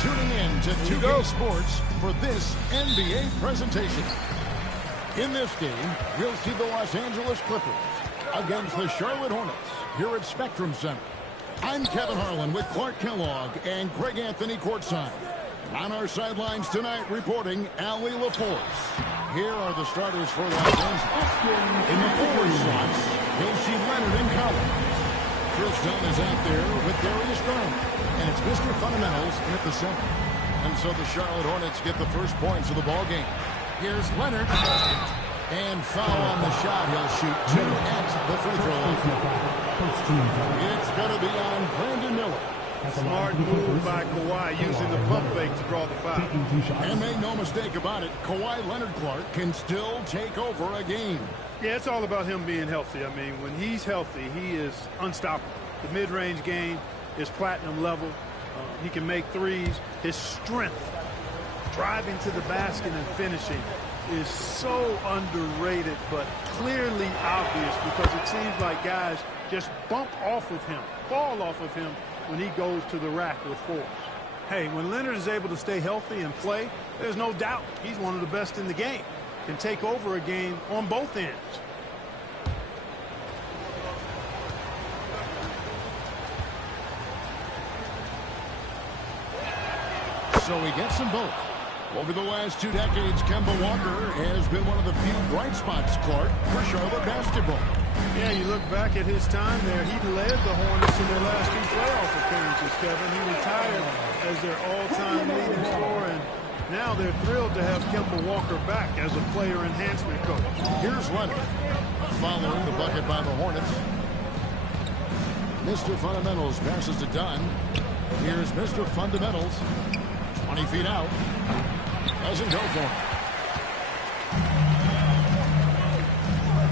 tuning in to 2K Sports for this NBA presentation. In this game, we'll see the Los Angeles Clippers against the Charlotte Hornets here at Spectrum Center. I'm Kevin Harlan with Clark Kellogg and Greg Anthony courtside. On our sidelines tonight reporting Allie LaForce. Here are the starters for Los Angeles. In the forward slots, you'll see Leonard and Collins. Chris Dunn is out there with Darius Garland. And it's Mr. Fundamentals in at the center. And so the Charlotte Hornets get the first points of the ball game. Here's Leonard. And foul on the shot. He'll shoot 2 at the free throw line. It's going to be on Brandon Miller. Smart move by Kawhi using the pump fake to draw the foul. And make no mistake about it, Kawhi Leonard Clark can still take over a game. Yeah, it's all about him being healthy. I mean, when he's healthy, he is unstoppable. The mid-range game is platinum level. He can make threes. His strength, driving to the basket and finishing, is so underrated, but clearly obvious because it seems like guys just bump off of him, fall off of him when he goes to the rack with force. Hey, when Leonard is able to stay healthy and play, there's no doubt he's one of the best in the game. Can take over a game on both ends. So he gets them both. Over the last 2 decades, Kemba Walker has been one of the few bright spots, Clark, for Charlotte basketball. Yeah, you look back at his time there, he led the Hornets in their last 2 playoff appearances, Kevin. He retired as their all-time leading scorer, and now they're thrilled to have Kemba Walker back as a player enhancement coach. Here's Leonard, following the bucket by the Hornets. Mr. Fundamentals passes to Dunn. Here's Mr. Fundamentals. 20 feet out. Doesn't go for it.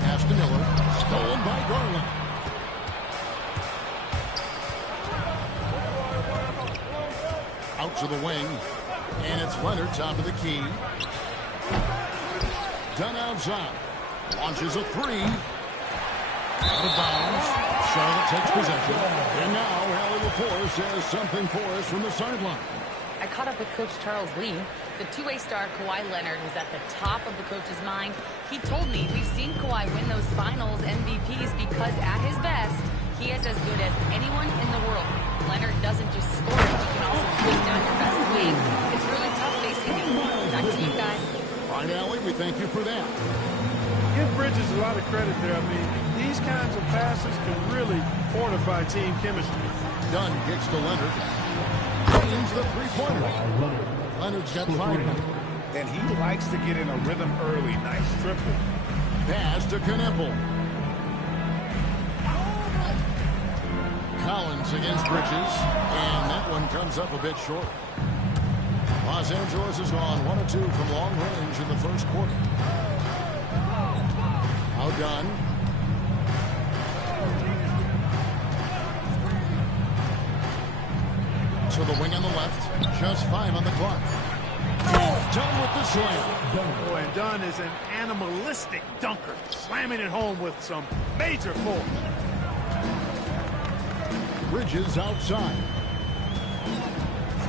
Pass to Miller. Stolen by Garland. Out to the wing. And it's Leonard top of the key. Done outside. Launches a 3. Out of bounds. Charlotte takes possession. And now Allie LaForce has something for us from the sideline. I caught up with Coach Charles Lee. The two-way star Kawhi Leonard was at the top of the coach's mind. He told me we've seen Kawhi win those finals MVPs because at his best, he is as good as anyone in the world. Leonard doesn't just score, he can also bring down your best wing. It's really tough facing him. Back to you guys. All right, Allie, we thank you for that. Give Bridges a lot of credit there. I mean, these kinds of passes can really fortify team chemistry. Dunn kicks to Leonard. Drains the three-pointer. Leonard's got 5. And he likes to get in a rhythm early. Nice triple. Pass to Kneppel. Collins against Bridges. And that one comes up a bit short. Los Angeles has gone 1 of 2 from long range in the first quarter. Now Dunn. To the wing on the left. Just 5 on the clock. Dunn with the slam. Boy, and Dunn is an animalistic dunker, slamming it home with some major force. Bridges outside.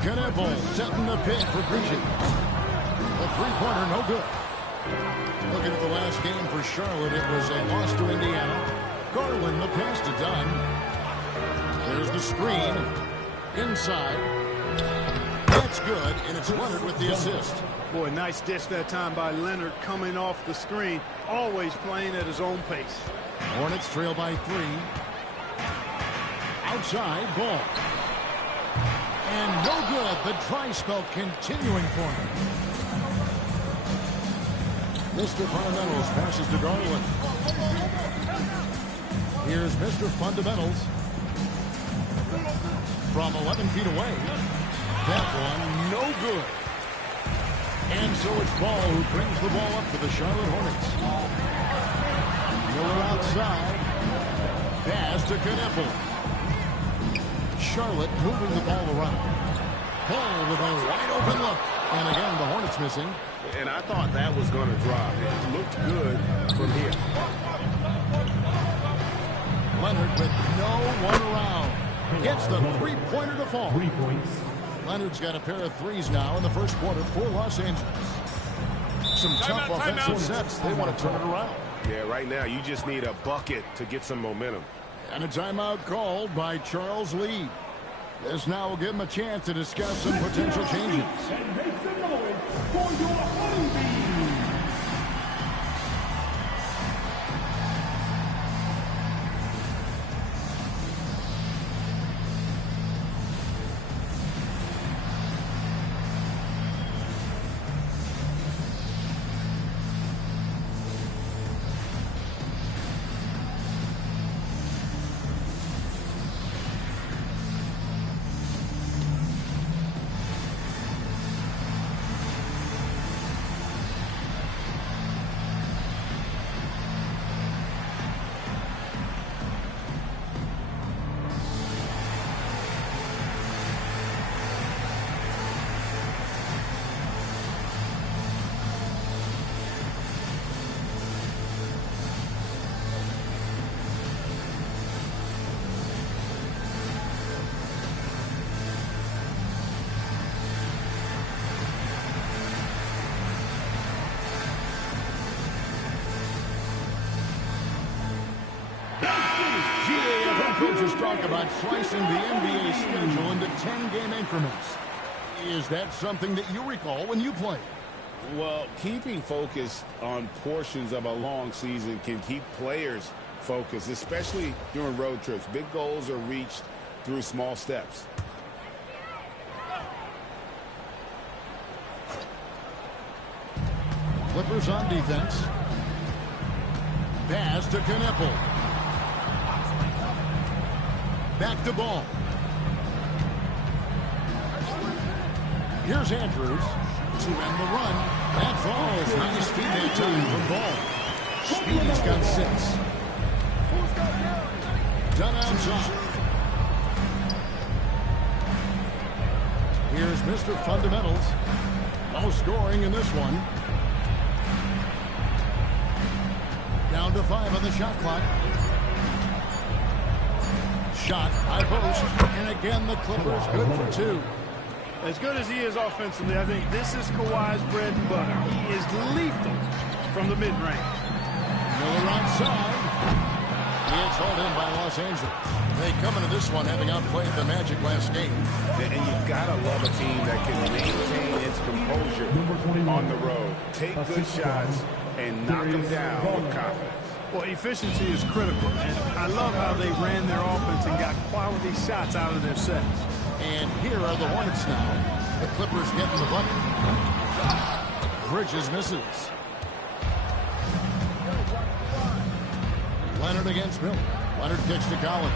Kneppel setting the pick for Bridges. The three-pointer, no good. Looking at the last game for Charlotte, it was a loss to Indiana. Garland, the pass to Dunn. There's the screen. Inside. That's good, and it's Leonard with the assist. Boy, nice dish that time by Leonard coming off the screen, always playing at his own pace. Hornets trail by 3. Outside, ball. And no good. The dry spell continuing for him. Mr. Fundamentals passes to Garland. Here's Mr. Fundamentals. From 11 feet away. That one, no good. And so it's Ball who brings the ball up for the Charlotte Hornets. Miller outside. Pass to Kneppel. Charlotte moving the ball around. Ball with a wide open look. And again, the Hornets missing. And I thought that was going to drop. It looked good from here. Leonard with no one around. Gets the three-pointer to fall. 3 points. Leonard's got a pair of threes now in the first quarter for Los Angeles. Some tough offensive sets. They want to turn it around. Yeah, right now you just need a bucket to get some momentum. And a timeout called by Charles Lee. This now will give him a chance to discuss some potential changes. And make some noise for your Honeybees. Coaches talk about slicing the NBA schedule into 10-game increments. Is that something that you recall when you played? Well, keeping focused on portions of a long season can keep players focused, especially during road trips. Big goals are reached through small steps. Clippers on defense. Pass to Kneppel. Back to Ball. Here's Andrews to end the run. That falls. Nice feed that time from Ball. Speedy's got 6. Done outside. Here's Mr. Fundamentals. No scoring in this one. Down to 5 on the shot clock. Shot, high post, and again the Clippers good for 2. As good as he is offensively, I think this is Kawhi's bread and butter. He is lethal from the mid-range. Miller outside. It's hauled in by Los Angeles. They come into this one having outplayed the Magic last game. And you've got to love a team that can maintain its composure on the road. Take good shots and knock them down with confidence. Well, efficiency is critical, and I love how they ran their offense and got quality shots out of their sets. And here are the Hornets now. The Clippers getting the bucket. Bridges misses. Leonard against Miller. Leonard kicks to Collins.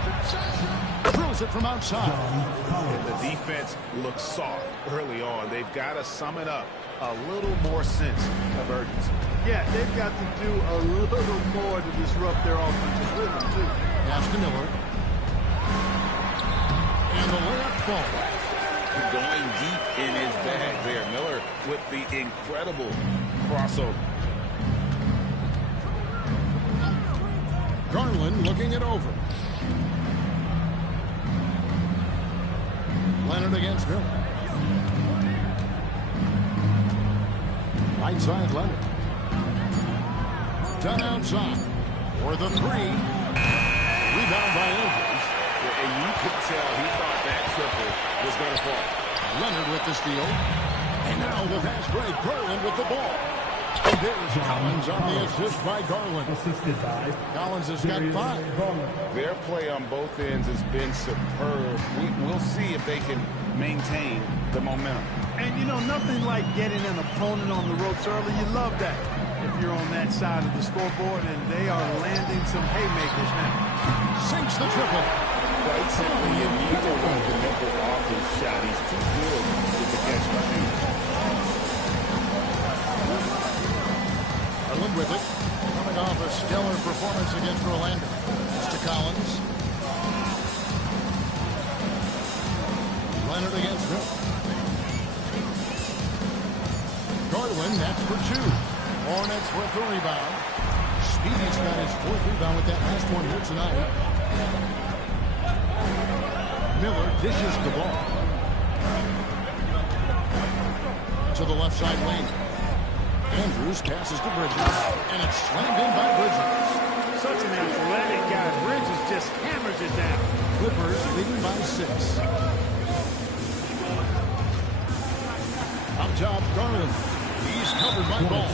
Throws it from outside. And the defense looks soft early on. They've got to sum it up. A little more sense of urgency. Yeah, they've got to do a little more to disrupt their offensive rhythm, too. Pass to Miller. And the layup falls. Going deep in his bag there. Miller with the incredible crossover. Garland looking it over. Leonard against Miller. Right side Leonard. Done outside for the 3. Rebound by Andrews. And you could tell he thought that triple was going to fall. Leonard with the steal. And now the fast break. Garland with the ball. And there's Collins on the assist by Garland. Assisted by Collins has got 5. Their play on both ends has been superb. We'll see if they can maintain the momentum. And, you know, nothing like getting an opponent on the ropes early. You love that if you're on that side of the scoreboard, and they are landing some haymakers now. Sinks the triple. Quite simply, you need to run the nickel off his shot. He's too good with the catch and shoot. Garland with it. Coming off a stellar performance against Orlando. It's to Collins. Leonard against Miller. Garland, that's for 2. Hornets with the rebound. Speedy's got his 4th rebound with that last one here tonight. Miller dishes the ball. to the left side lane. Andrews passes to Bridges, and it's slammed in by Bridges. Such an athletic guy. Bridges just hammers it down. Clippers leading by 6. Up top, Garland. He's covered by Ball.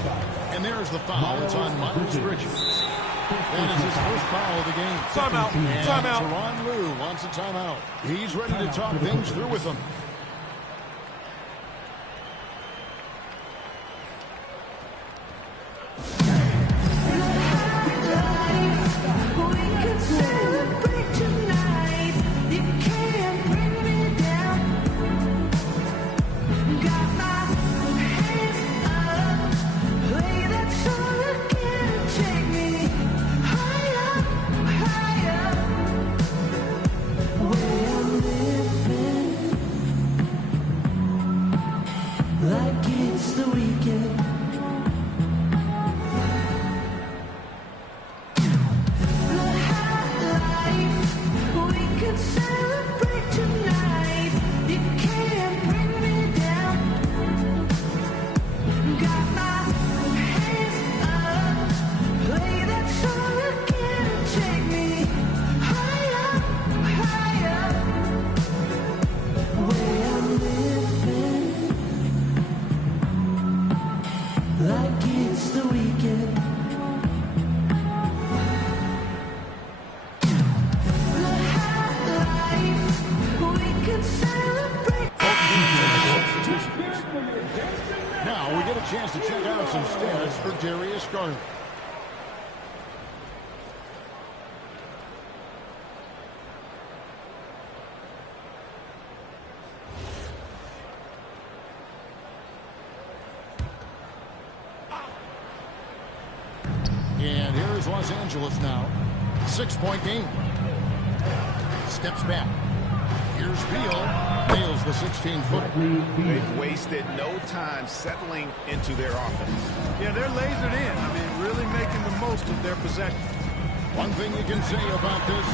And there's the foul. It's on Miles Bridges. That is his first foul of the game. Timeout. And Timeout. Tyronn Lue wants a timeout. He's ready to talk things through with them. Now we get a chance to check out some stats for Darius Garland. And here is Los Angeles now. 6-point game. Steps back. Here's Beal. Nails the 16-footer. They've wasted no time settling into their offense. Yeah, they're lasered in. I mean, really making the most of their possession. One thing you can say about this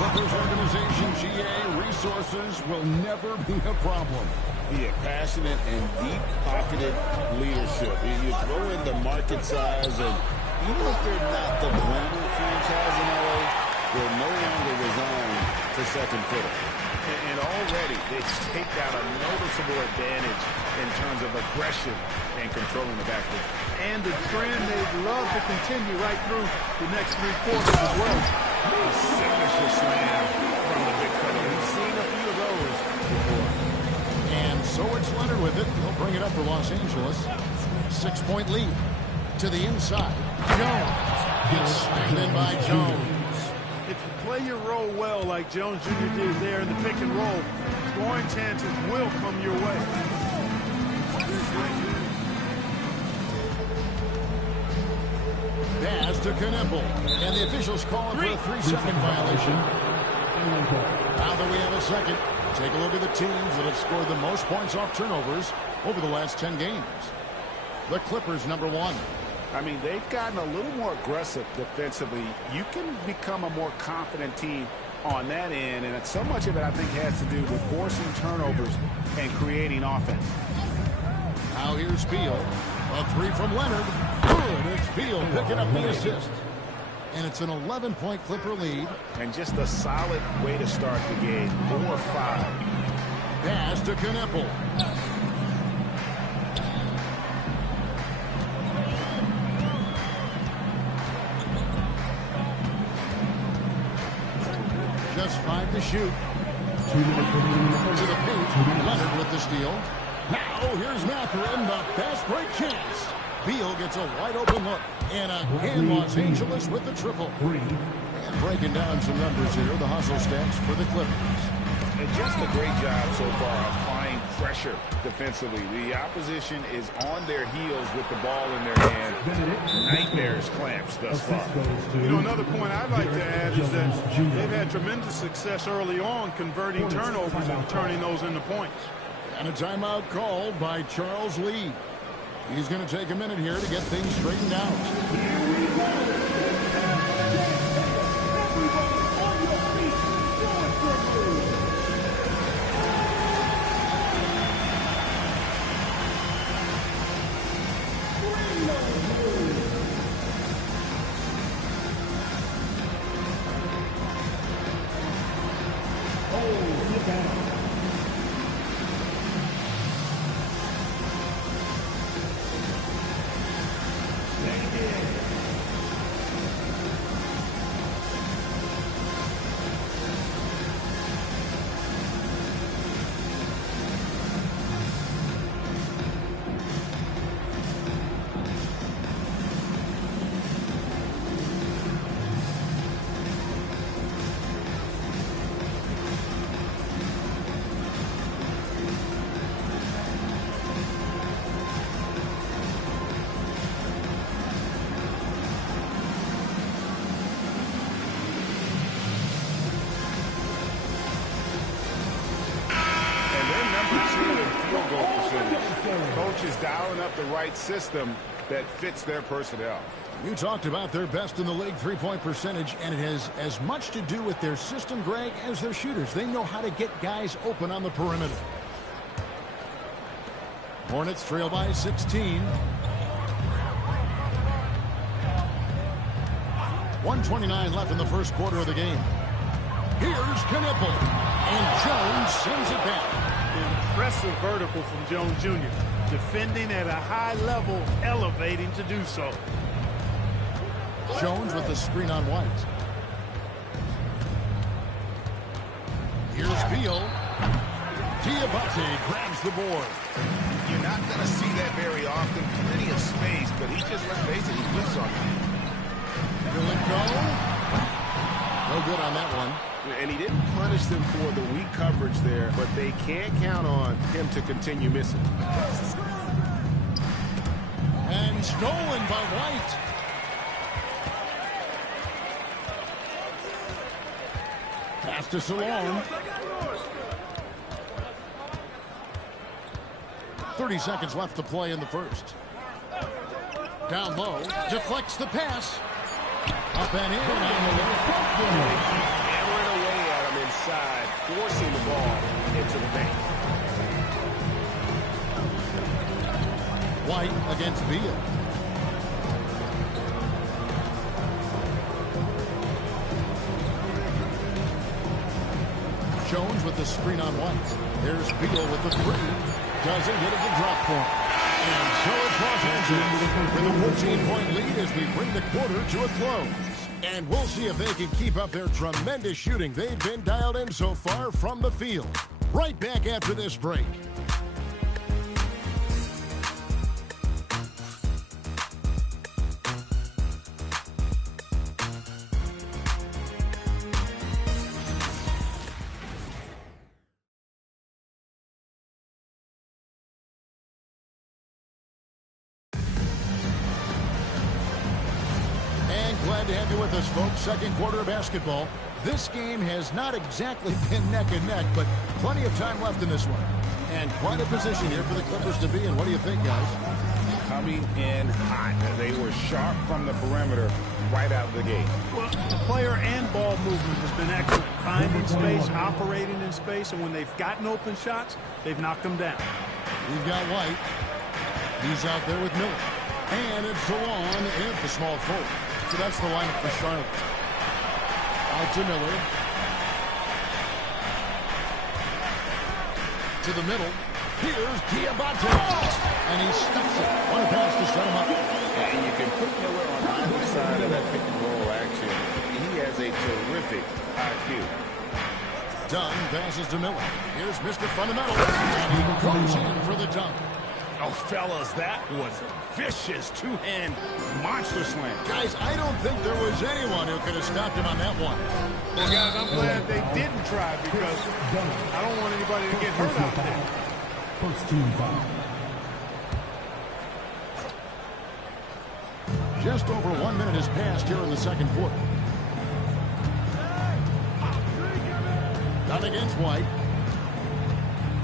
Clippers organization, GA, resources will never be a problem. Yeah, passionate and deep-pocketed leadership. You throw in the market size, and even if they're not the glamour franchise in LA, they're no longer resigned to second fiddle. And already they've staked out a noticeable advantage in terms of aggression and controlling the backcourt. And the trend they'd love to continue right through the next 3 quarters as well. A signature slam from the big fella. We've seen a few of those before. And so it's Leonard with it. He'll bring it up for Los Angeles. 6-point lead. To the inside. Jones. It's slammed in by Jones. If you play your role well like Jones Jr. did there in the pick and roll, scoring chances will come your way. Pass to Knueppel. And the officials call it for a 3-second violation. Now that we have a second, take a look at the teams that have scored the most points off turnovers over the last 10 games. The Clippers, number 1. I mean, they've gotten a little more aggressive defensively. You can become a more confident team on that end, and so much of it, I think, has to do with forcing turnovers and creating offense. Now here's Beal. A 3 from Leonard. Good. It's Beal picking up the assist. And it's an 11-point Clipper lead. And just a solid way to start the game. 4-5. Pass to Knueppel. Just 5 to shoot. To the paint. Leonard with the steal. Now here's Mathurin, the fast break chance. Beal gets a wide open look. And again, Los Angeles with the triple. And breaking down some numbers here, the hustle stats for the Clippers. And just a great job so far applying pressure defensively. The opposition is on their heels with the ball in their hand. Nightmares clamps thus far. You know, another point I'd like to add is that they've had tremendous success early on converting turnovers and turning those into points. And a timeout called by Charles Lee. He's going to take a minute here to get things straightened out. finish. Coach is dialing up the right system that fits their personnel. You talked about their best in the league three-point percentage, and it has as much to do with their system, Greg, as their shooters. They know how to get guys open on the perimeter. Hornets trail by 16. 1:29 left in the first quarter of the game. Here's Knipple, and Jones sends it back. Impressive vertical from Jones Jr. Defending at a high level, elevating to do so. Jones with the screen on White. Here's Beal. Diabate grabs the board. You're not going to see that very often. Plenty of space, but he just, let's face it, he whiffs on you. Will it go? No good on that one. And he didn't punish them for the weak coverage there, but they can't count on him to continue missing. And stolen by White. Pass to Salone. 30 seconds left to play in the first. Down low, deflects the pass. Up and in on the way. Hammering away at him inside, forcing the ball into the paint. White against Beal. Jones with the screen on White. There's Beal with the three. Doesn't get it to drop for him. And so it's Los Angeles with a 14-point lead as we bring the quarter to a close. And we'll see if they can keep up their tremendous shooting they've been dialed in so far from the field. Right back after this break. Glad to have you with us, folks. Second quarter of basketball. This game has not exactly been neck and neck, but plenty of time left in this one. And quite a position here for the Clippers to be in. What do you think, guys? Coming in hot. They were sharp from the perimeter right out of the gate. Well, the player and ball movement has been excellent. Finding space, operating in space, and when they've gotten open shots, they've knocked them down. We've got White. He's out there with Miller. And it's Salone in the small forward. So that's the lineup for Charlotte. Out to Miller. To the middle. Here's Diabate. And he stuffs it. One pass to set him up. And you can put Miller on either side of that pick and roll action. He has a terrific IQ. Dunn passes to Miller. Here's Mr. Fundamental. And he goes in for the dunk. Oh, fellas, that was vicious two-hand monster slam. Guys, I don't think there was anyone who could have stopped him on that one. Well, guys, I'm glad they didn't try because I don't want anybody to get hurt out there. First team foul. Just over 1 minute has passed here in the second quarter. Not against White.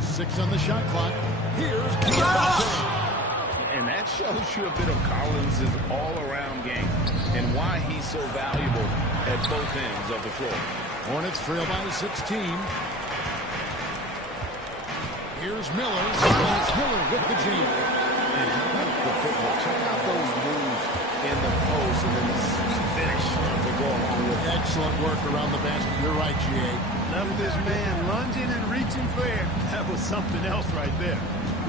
6 on the shot clock. Here's Diabate. And that shows you a bit of Collins' all-around game and why he's so valuable at both ends of the floor. Hornets trail by 16. Here's Miller. It's Miller with the jam. And the football. Check out those moves in the post and then the sweet finish to go along with it. Excellent work around the basket. You're right, G.A. Left this man lunging and reaching for air. That was something else right there.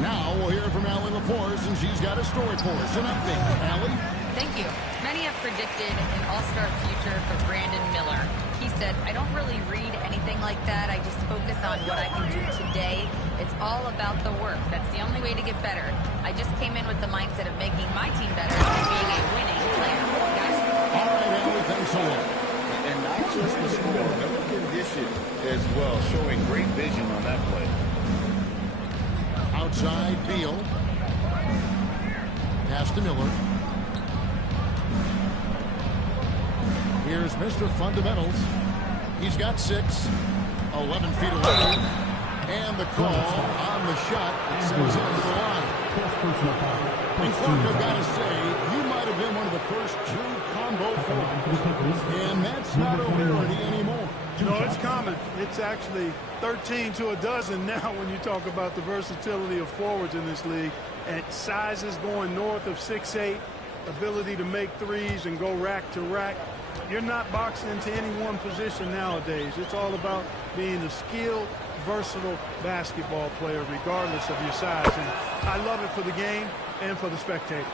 Now we'll hear from Allie LaForce, and she's got a story for us. An update, Allie. Thank you. Many have predicted an all-star future for Brandon Miller. He said, I don't really read anything like that. I just focus on what I can do today. It's all about the work. That's the only way to get better. I just came in with the mindset of making my team better and being a winning player. Guys? All right, Allie, thanks a lot. And not just the score, but the condition as well, showing great vision on that play. Outside, Beal. Pass to Miller. Here's Mr. Fundamentals. He's got 6. 11 feet away. And the call on the shot that sends him to the line. And Clark, I've got to say, you might have been one of the first true combo forwards. And that's not a rarity anymore. No, it's common. It's actually 13 to a dozen now when you talk about the versatility of forwards in this league. At sizes going north of 6'8", ability to make threes and go rack to rack. You're not boxing into any one position nowadays. It's all about being a skilled, versatile basketball player regardless of your size. And I love it for the game and for the spectators.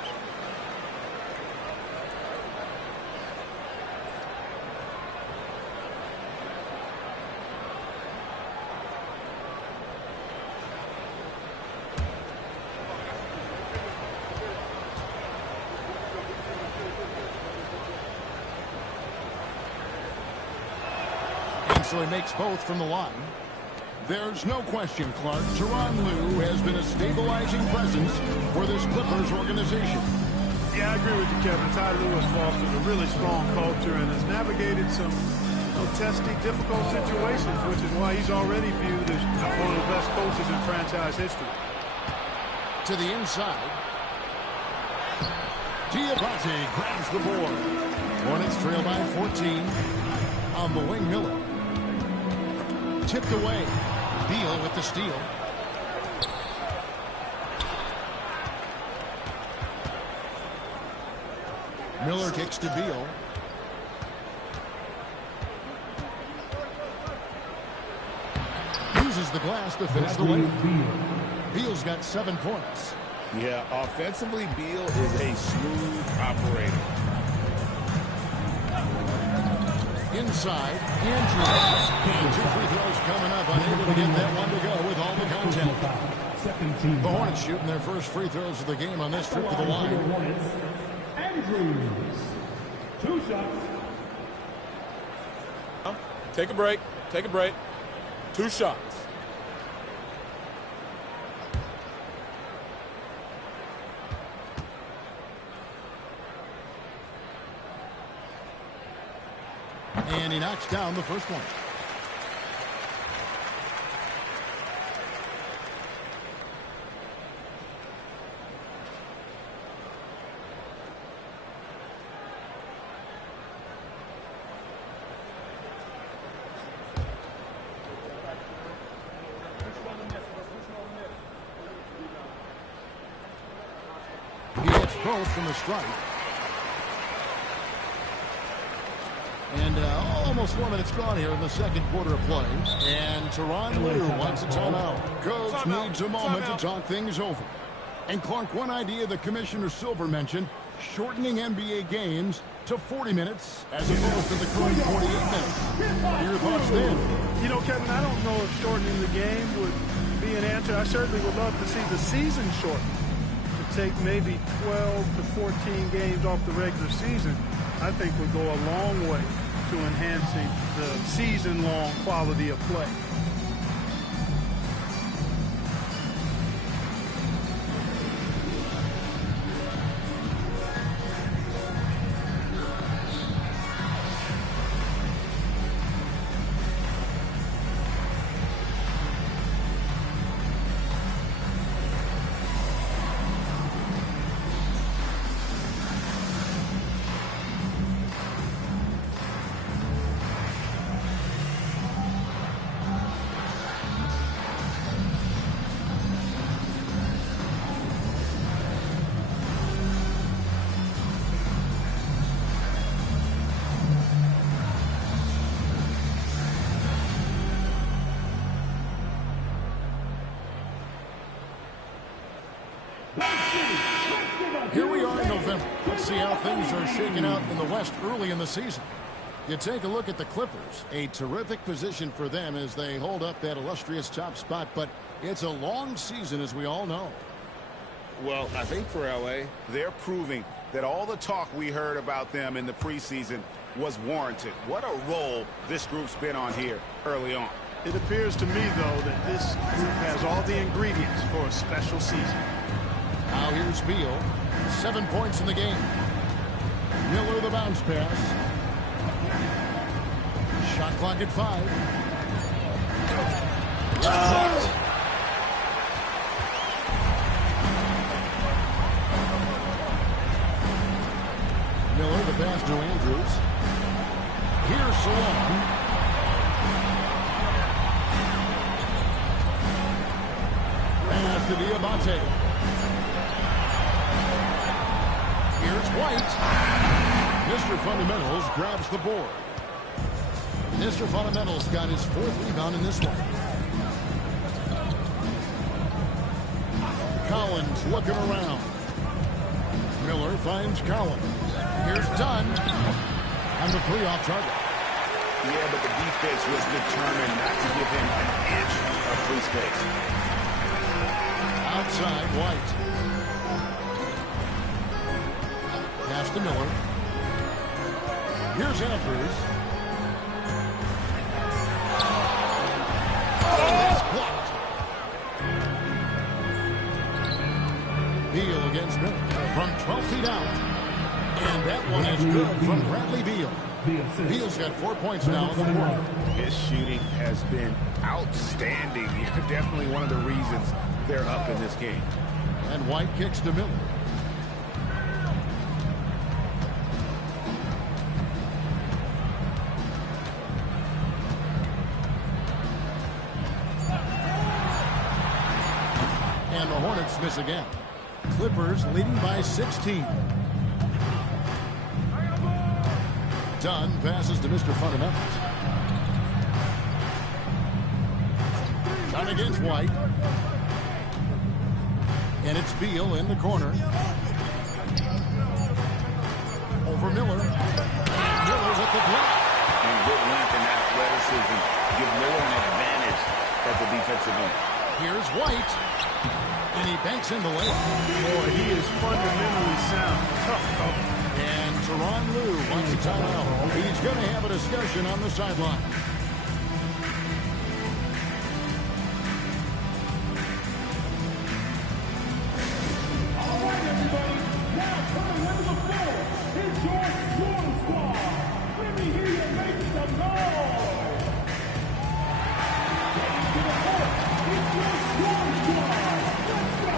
So he makes both from the line. There's no question, Clark, Tyronn Lue has been a stabilizing presence for this Clippers organization. Yeah, I agree with you, Kevin. Ty Lue has fostered a really strong culture and has navigated some testy, difficult situations, which is why he's already viewed as one of the best coaches in franchise history. To the inside. Diabate grabs the board. Hornets trail by 14. On the wing, Miller. Tipped away. Beal with the steal. Miller kicks to Beal. Uses the glass to finish the way. Beal's got 7 points. Yeah, offensively, Beal is a smooth operator. Inside, Andrews. 2 free throws coming up, unable to get that one to go with all the contact. The Hornets shooting their first free throws of the game on this trip to the line. Andrews. 2 shots. Take a break. Take a break. 2 shots. And he knocks down the first one. He hits both from the strike. And almost 4 minutes gone here in the second quarter of play. And Tyronn Lue wants a timeout. Coach needs a moment to talk things over. And Clark, one idea that Commissioner Silver mentioned, shortening NBA games to 40 minutes as opposed to the current 48 minutes. What are your thoughts then? You know, Kevin, I don't know if shortening the game would be an answer. I certainly would love to see the season shortened. To take maybe 12 to 14 games off the regular season, I think would go a long way to enhancing the season-long quality of play. Here we are in November. Let's see how things are shaking out in the West early in the season. You take a look at the Clippers. A terrific position for them as they hold up that illustrious top spot, but it's a long season, as we all know. Well, I think for L.A., they're proving that all the talk we heard about them in the preseason was warranted. What a role this group's been on here early on. It appears to me, though, that this group has all the ingredients for a special season. Now here's Beal. 7 points in the game. Miller the bounce pass. Shot clock at 5. Miller, the pass to Andrews. Here's Salon. Pass to Diabate. Here's White. Mr. Fundamentals grabs the board. Mr. Fundamentals got his 4th rebound in this one. Collins looking around. Miller finds Collins. Here's Dunn. And the 3 off target. Yeah, but the defense was determined not to give him an inch of free space. Outside, White. Pass to Miller. Here's Andrews. Oh, that's blocked. Beal against Miller from 12 feet out. And that one is good from Bradley Beal. Beal's got 4 points now in the quarter. His shooting has been outstanding. Definitely one of the reasons they're up in this game. And White kicks to Miller. And the Hornets miss again. Clippers leading by 16. Dunn passes to Mr. Fundamentals. Dunn against White. And it's Beal in the corner. Over Miller. And Miller's at the block. And good length and athleticism give Miller an advantage at the defensive end. Here's White. And he banks in the layup. Boy, he is fundamentally sound. Tough cover. And Tyronn Lue wants a timeout. He's going to have a discussion on the sideline. All right, everybody. Now coming into the floor. It's your scoring squad. Let me hear you make some noise. Getting to the court. It's your scoring squad. Let's go.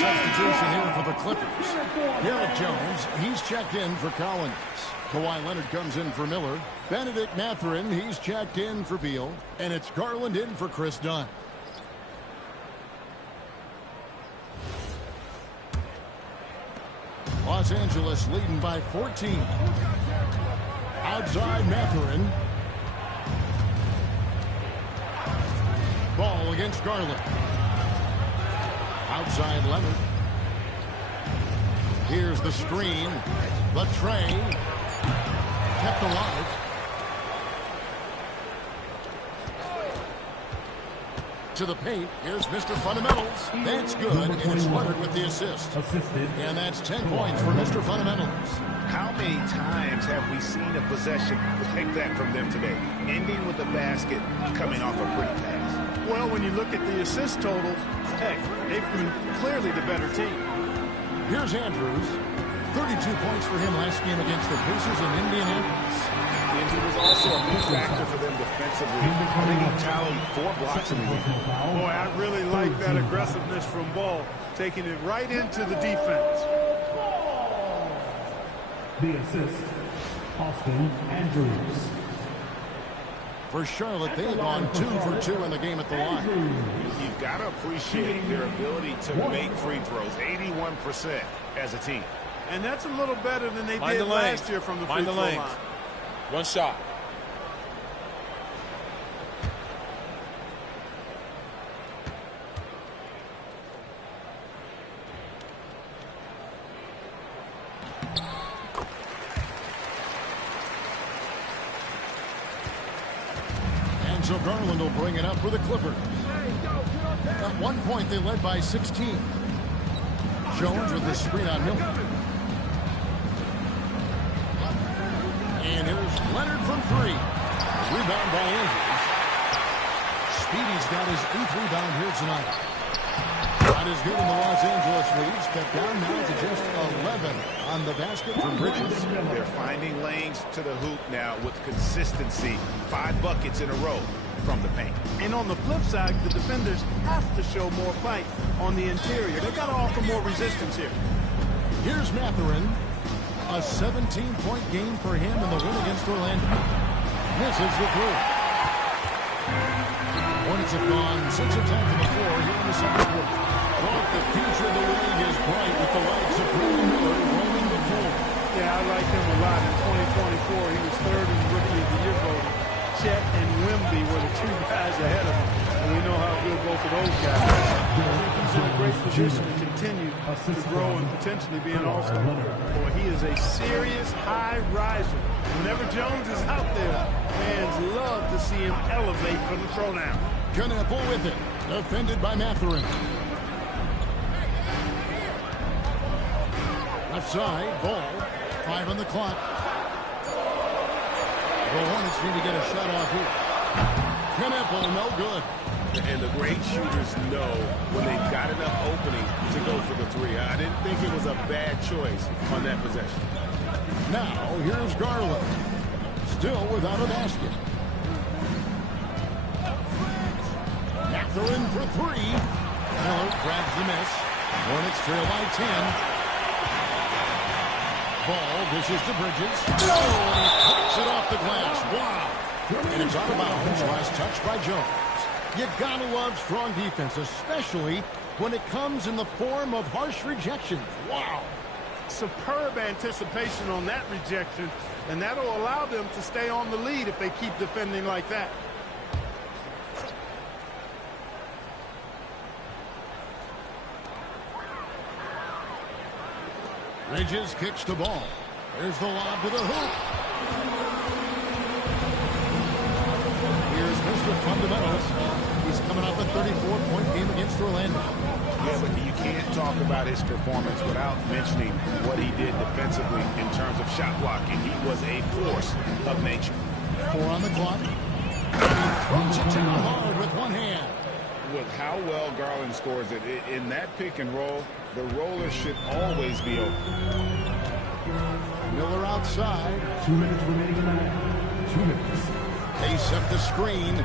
Substitution here for the Clippers. Derek Jones, he's checked in for Collins. Kawhi Leonard comes in for Miller. Benedict Mathurin, he's checked in for Beal. And it's Garland in for Chris Dunn. Los Angeles leading by 14. Outside Mathurin. Ball against Garland. Outside Leonard. Here's the screen. The tray. Kept alive. To the paint. Here's Mr. Fundamentals. That's good. And it's Leonard with the assist. And that's 10 points for Mr. Fundamentals. How many times have we seen a possession like that from them today? Ending with the basket, coming off a pretty pass. Well, when you look at the assist totals, heck, they've been clearly the better team. Here's Andrews. 32 points for him last game against the Pacers in Indianapolis. And he was also a big factor for them defensively. I think he tallied 4 blocks in the game. Boy, I really like that aggressiveness from Ball, taking it right into the defense. The assist, Austin Andrews. For Charlotte, they've gone 2 for 2 in the game at the line. You've got to appreciate their ability to make free throws, 81% as a team. And that's a little better than they did last year from the free throw line. One shot. So Garland will bring it up for the Clippers. At one point, they led by 16. Jones with the screen on Miller. And here's Leonard from 3. Rebound by Andrews. Speedy's got his 8th rebound here tonight. Not as good in the Los Angeles leads. Cut down now to just 11 on the basket from Bridges. They're finding lanes to the hoop now with consistency. 5 buckets in a row from the paint. And on the flip side, the defenders have to show more fight on the interior. They've got to offer more resistance here. Here's Mathurin. A 17-point game for him in the win against Orlando. Misses the three. Hornets have gone 6 of 10 from the floor here in the second quarter. Well, the future of the league is bright with the likes of Brandon Miller roaming the floor. Yeah, I like him a lot in 2024. He was 3rd in the Rookie of the Year voting. Chet and Wemby were the 2 guys ahead of him. And we know how good both of those guys are. He's in a great position to continue to grow and potentially be an all-star. Boy, he is a serious high riser. Whenever Jones is out there, fans love to see him elevate from the throwdown. Knappel with it. Defended by Mathurin. Left side, ball. 5 on the clock. The Hornets need to get a shot off here. Knappel, no good. And the great shooters know when they've got enough opening to go for the 3. I didn't think it was a bad choice on that possession. Now, here's Garland. Still without a basket. Mathurin for 3. Miller grabs the miss. Hornets trail by 10. Ball dishes to Bridges. Oh, and he pops it off the glass. Wow. And it's out of bounds. Last touch by Jones. You gotta love strong defense, especially when it comes in the form of harsh rejections. Wow. Superb anticipation on that rejection, and that'll allow them to stay on the lead if they keep defending like that. Bridges kicks the ball. There's the lob to the hoop. Here's Mr. Fundamentals. He's coming off a 34-point game against Orlando. Yeah, but you can't talk about his performance without mentioning what he did defensively in terms of shot blocking. He was a force of nature. 4 on the clock. He throws it down hard with one hand. With how well Garland scores it, in that pick and roll, the roller should always be open. Miller outside. 2 minutes remaining in the half. 2 minutes. They set the screen.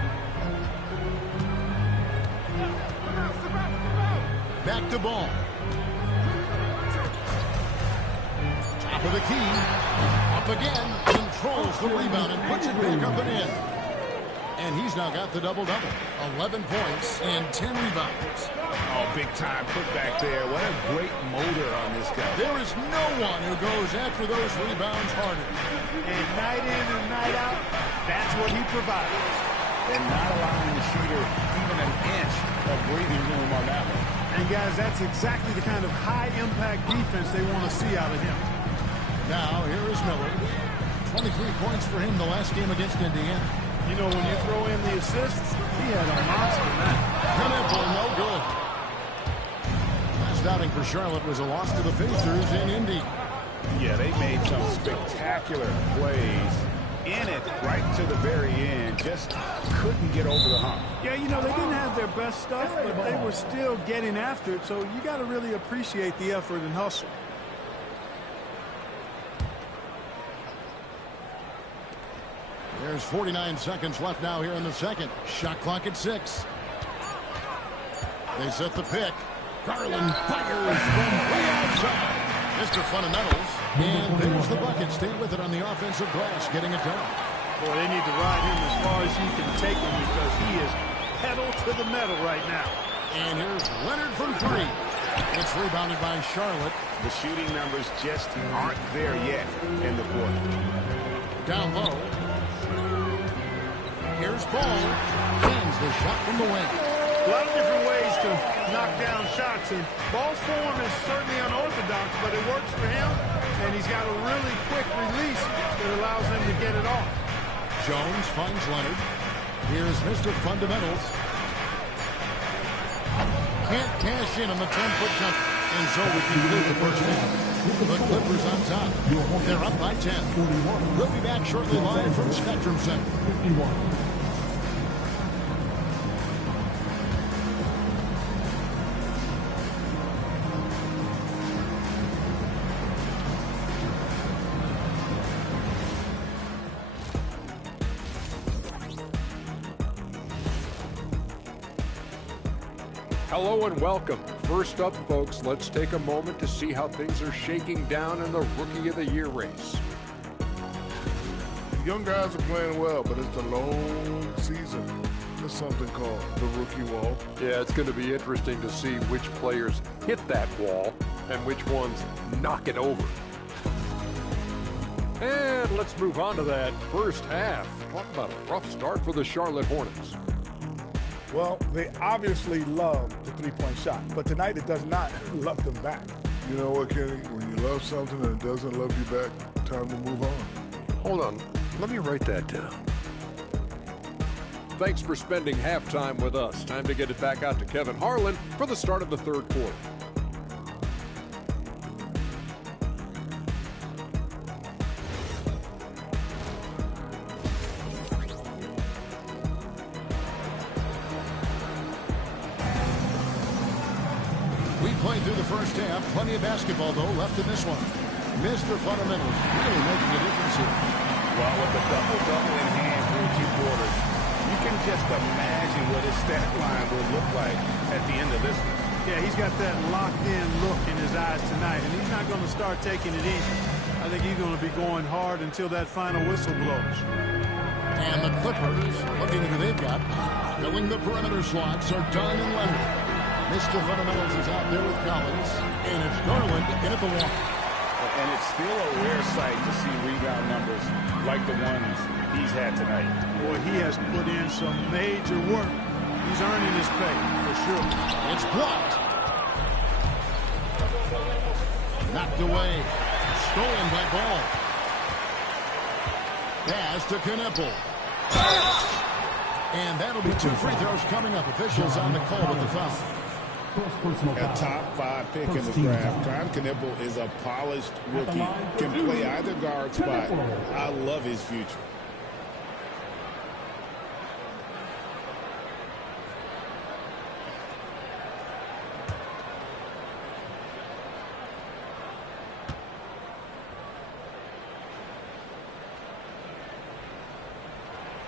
Back to ball. Top of the key. Up again. Controls the rebound and puts it back up and in. And he's now got the double-double. 11 points and 10 rebounds. Oh, big-time putback there. What a great motor on this guy. There is no one who goes after those rebounds harder. And night in and night out, that's what he provides. And not allowing the shooter even an inch of breathing room on that one. And, guys, that's exactly the kind of high-impact defense they want to see out of him. Now, here is Miller. 23 points for him the last game against Indiana. You know, when you throw in the assists, he had a monster night. Knappel, no good. Last outing for Charlotte was a loss to the Pacers in Indy. Yeah, they made some spectacular plays in it right to the very end. Just couldn't get over the hump. Yeah, you know, they didn't have their best stuff, but they were still getting after it, so you got to really appreciate the effort and hustle. There's 49 seconds left now here in the second. Shot clock at 6. They set the pick. Garland fires from way outside. Mr. Fundamentals. And there's the bucket. Stay with it on the offensive glass, getting it done. Boy, they need to ride him as far as he can take him because he is pedal to the metal right now. And here's Leonard from three. It's rebounded by Charlotte. The shooting numbers just aren't there yet in the quarter. Down low. Here's Ball. Hands the shot from the wing. A lot of different ways to knock down shots, and Ball's form is certainly unorthodox, but it works for him, and he's got a really quick release that allows him to get it off. Jones finds Leonard. Here's Mr. Fundamentals. Can't cash in on the 10-foot jump. And so we conclude the first half. The Clippers on top. They're up by 10. We'll be back shortly live from Spectrum Center. Hello and welcome. First up, folks, let's take a moment to see how things are shaking down in the Rookie of the Year race. The young guys are playing well, but it's a long season. There's something called the rookie wall. Yeah, it's going to be interesting to see which players hit that wall and which ones knock it over. And let's move on to that first half. Talk about a rough start for the Charlotte Hornets. Well, they obviously love the three-point shot, but tonight it does not love them back. You know what, Kenny? When you love something and it doesn't love you back, time to move on. Hold on. Let me write that down. Thanks for spending halftime with us. Time to get it back out to Kevin Harlan for the start of the third quarter. Playing through the first half. Plenty of basketball, though, left in this one. Mr. Fundamentals really making a difference here. Well, with the double-double in hand through two quarters, you can just imagine what his stat line will look like at the end of this one. Yeah, he's got that locked-in look in his eyes tonight, and he's not going to start taking it easy. I think he's going to be going hard until that final whistle blows. And the Clippers, looking at who they've got, filling the perimeter slots are Dunn and Leonard. Mr. Fundamentals is out there with Collins, and it's Garland in at the one. And it's still a rare sight to see rebound numbers like the ones he's had tonight. Boy, he has put in some major work. He's earning his pay, for sure. It's blocked. Knocked away. Stolen by Ball. Pass to Kneppel. And that'll be two free throws coming up. Officials on the call with the foul. A top 5 pick in the draft. Kneppel is a polished rookie. Can play either guard spot. I love his future.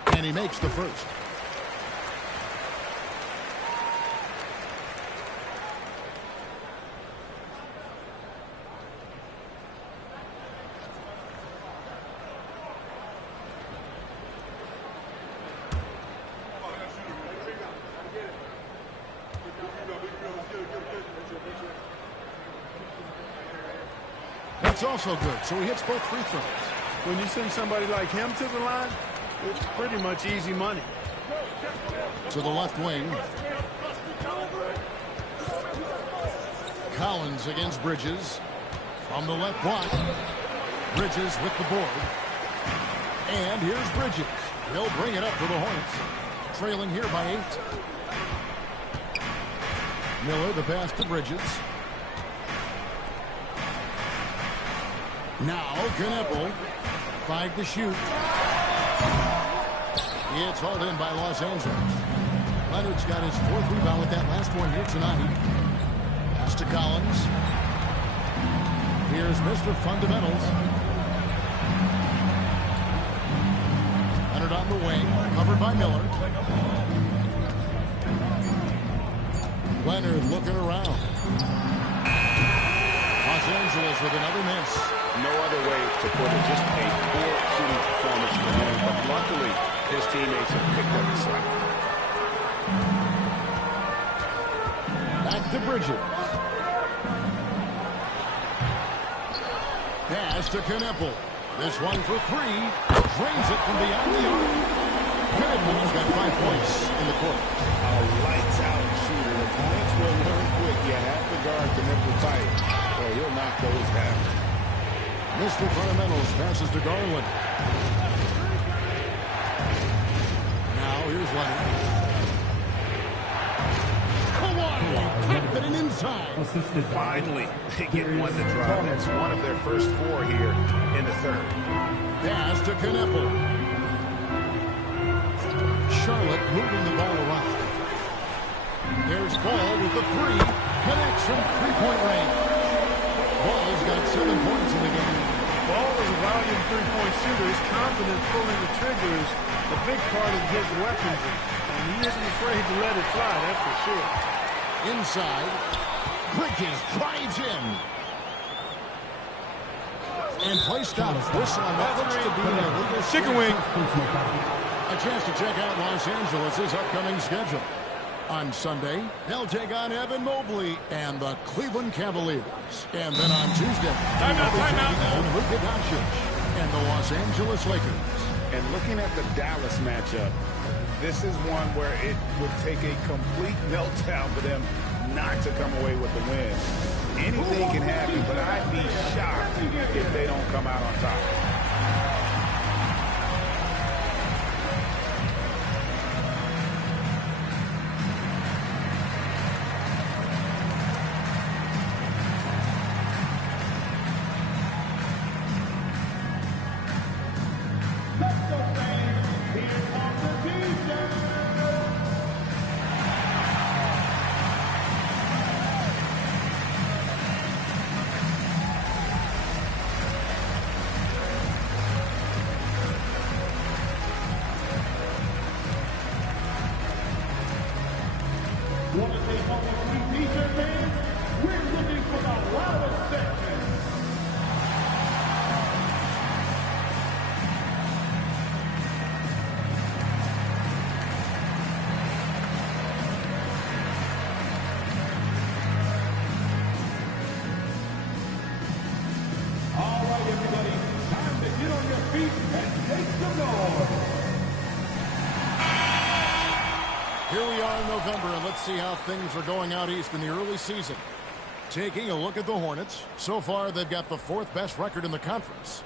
And he makes the first. That's also good. So he hits both free throws. When you send somebody like him to the line, it's pretty much easy money. To the left wing. Collins against Bridges. From the left block. Bridges with the board. And here's Bridges. He'll bring it up for the Hornets. Trailing here by 8. Miller, the pass to Bridges. Now Kneppel. 5 to shoot. It's hauled in by Los Angeles. Leonard's got his 4th rebound with that last one here tonight. Pass to Collins. Here's Mr. Fundamentals. Leonard on the wing, covered by Miller. Leonard looking around. Los Angeles with another miss. No other way to put it, just a poor shooting performance for him, but luckily his teammates have picked up the slack. Back to Bridges. Pass to Kneppel. This one for three. Drains it from beyond the arc. Kneppel's got 5 points in the quarter. A lights-out shooter. Opponents will learn quick. You have to guard Kneppel tight, or he'll knock those down. Mr. Fundamentals passes to Garland. Now here's Leonard. Confident inside. Finally, they get one to drop. That's one of their first 4 here in the third. Pass to Kneppel. Charlotte moving the ball around. There's Ball with the three. Connects from three-point range. Ball's got 7 points in the game. Ball is a valuable three-point shooter. His confidence pulling the trigger is a big part of his weaponry. And he isn't afraid to let it fly, that's for sure. Inside. Bridges drives in. And play stops. Whistle on that. Looks to be a legal Chicken wing. A chance to check out Los Angeles' upcoming schedule. On Sunday, they'll take on Evan Mobley and the Cleveland Cavaliers. And then on Tuesday, they'll be taking on Luka Doncic and the Los Angeles Lakers. And looking at the Dallas matchup, this is one where it would take a complete meltdown for them not to come away with the win. Anything can happen, but I'd be shocked if they don't come out on top. Here we are in November, and let's see how things are going out east in the early season. Taking a look at the Hornets. So far, they've got the 4th best record in the conference.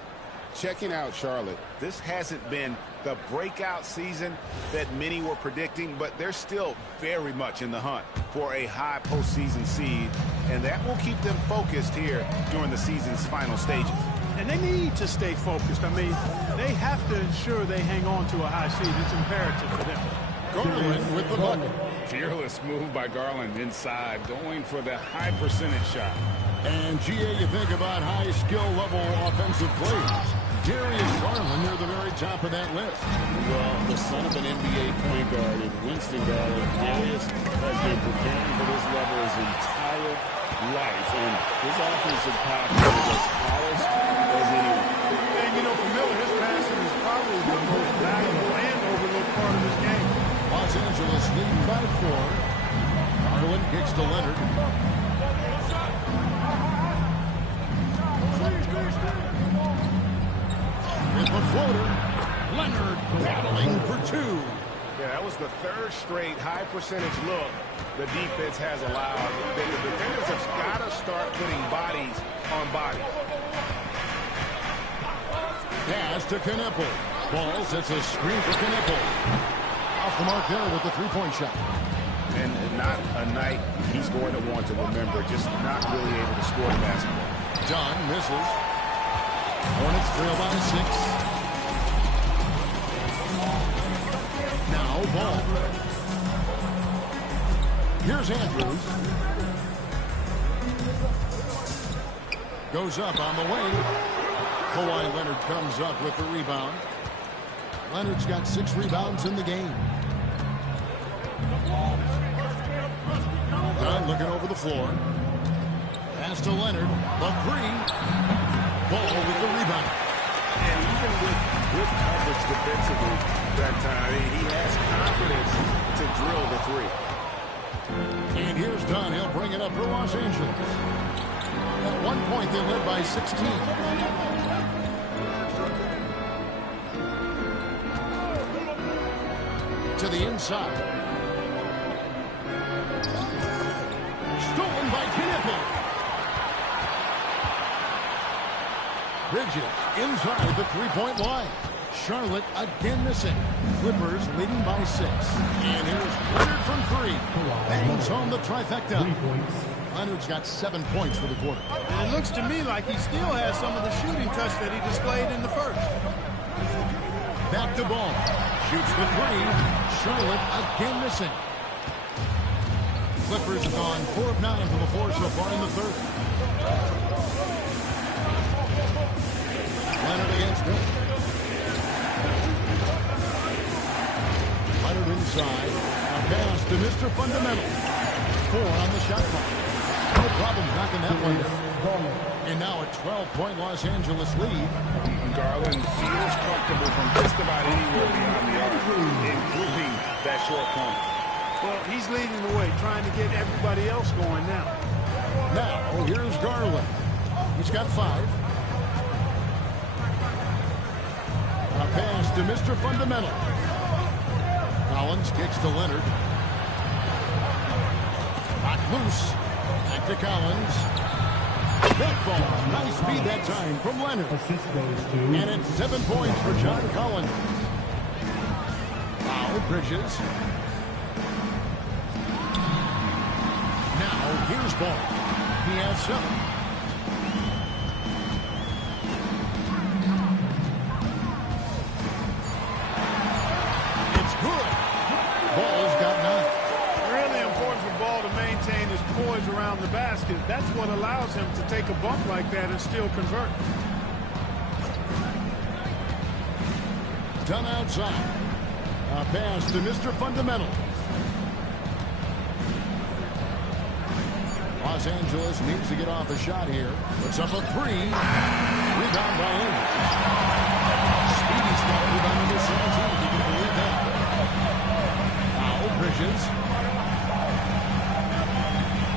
Checking out Charlotte, this hasn't been the breakout season that many were predicting, but they're still very much in the hunt for a high postseason seed, and that will keep them focused here during the season's final stages. And they need to stay focused. I mean, they have to ensure they hang on to a high seed. It's imperative for them. Garland with the bucket. Fearless move by Garland inside, going for the high percentage shot. And, GA, you think about high skill level offensive players. Darius Garland near the very top of that list. Well, the son of an NBA point guard in Winston Garland, Darius has been preparing for this level his entire life, and his offensive package is as polished as anyone. And, you know, for Miller, his passing is probably the most valuable and overlooked part of his game. Los Angeles leading by 4. Garland kicks to Leonard. With the floater, Leonard battling for 2. Yeah, that was the 3rd straight high percentage look the defense has allowed. The defenders have got to start putting bodies on bodies. Pass to Kneppel. Ball sets a screen for Kneppel. Off the mark there with the three-point shot. And not a night he's going to want to remember, just not really able to score the basketball. John misses. Hornets trail by 6. Now Ball. Here's Andrews. Goes up on the wing. Kawhi Leonard comes up with the rebound. Leonard's got 6 rebounds in the game. Dunn looking over the floor. Pass to Leonard. The 3. Ball with the rebound. And even with good coverage defensively that time. He has confidence to drill the three. And here's Dunn. He'll bring it up for Los Angeles. At one point, they led by 16. To the inside. Stolen by Knippel. Bridges inside the three-point line. Charlotte again missing. Clippers leading by 6. And here's Leonard from 3. Bangs home the trifecta. Leonard's got 7 points for the quarter. And it looks to me like he still has some of the shooting touch that he displayed in the first. Back to ball. Shoots the 3. Charlotte again missing. Clippers have gone 4 of 9 from the floor so far in the third. Leonard against Miller. Leonard inside. A pass to Mr. Fundamental. 4 on the shot clock. No problem knocking that one down. And now a 12-point Los Angeles lead. Garland feels comfortable from just about anywhere beyond the arc, including that short corner. Well, he's leading the way, trying to get everybody else going now. Now, here's Garland. He's got 5. A pass to Mr. Fundamental. Collins kicks to Leonard. Knocked loose. Back to Collins. That ball. Nice feed that time from Leonard. And it's 7 points for John Collins. Now, Bridges. Now, here's Ball. He has 7. It's good. Ball's got 9. Really important for Ball to maintain his poise around the basket. That's what allows him to take a bump like that and still convert. Done outside. A pass to Mr. Fundamental. Los Angeles needs to get off a shot here. Puts up a 3. Rebound by Andrews. Speedy step rebound number 17, if you can believe that. Now Bridges.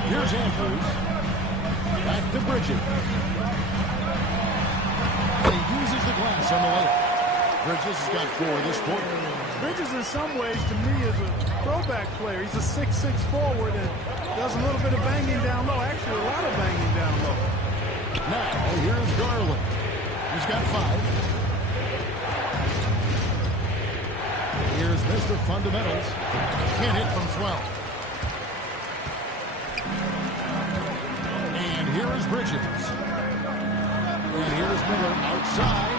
Here's Andrews. Back to Bridges. He uses the glass on the layup. Bridges has got 4 this quarter. Bridges, in some ways, to me, is a throwback player. He's a 6'6" forward and does a little bit of banging down low. Actually, a lot of banging down low. Now, here's Garland. He's got 5. Here's Mr. Fundamentals. Can't hit from 12. And here is Bridges. And here's Miller outside.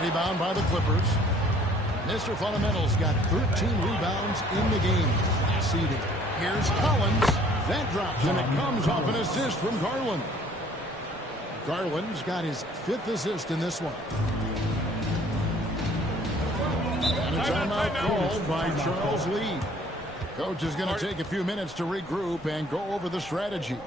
Rebound by the Clippers. Mr. Fundamentals got 13 rebounds in the game last evening. Here's Collins. That drops, and it comes off an assist from Garland. Garland's got his 5th assist in this one. And a timeout called by Charles Lee. Coach is going to take a few minutes to regroup and go over the strategy.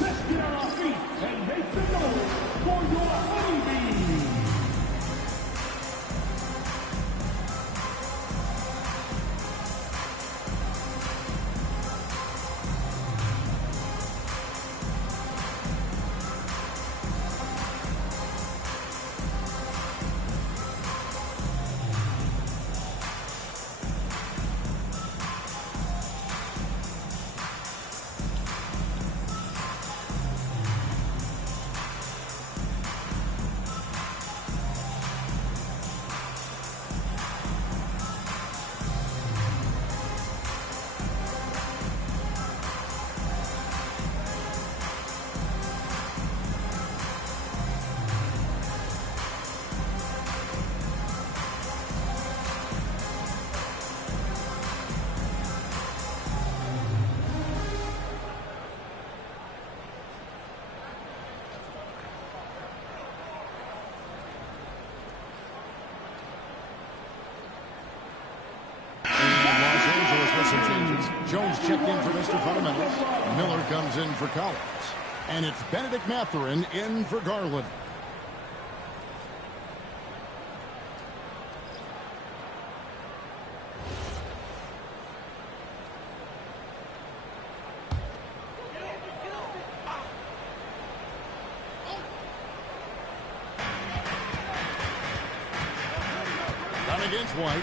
Let's get on our feet and make some noise for your honeybees. checked in for Mr. Fundamentals. Miller comes in for Collins. And it's Benedict Mathurin in for Garland. Done against White.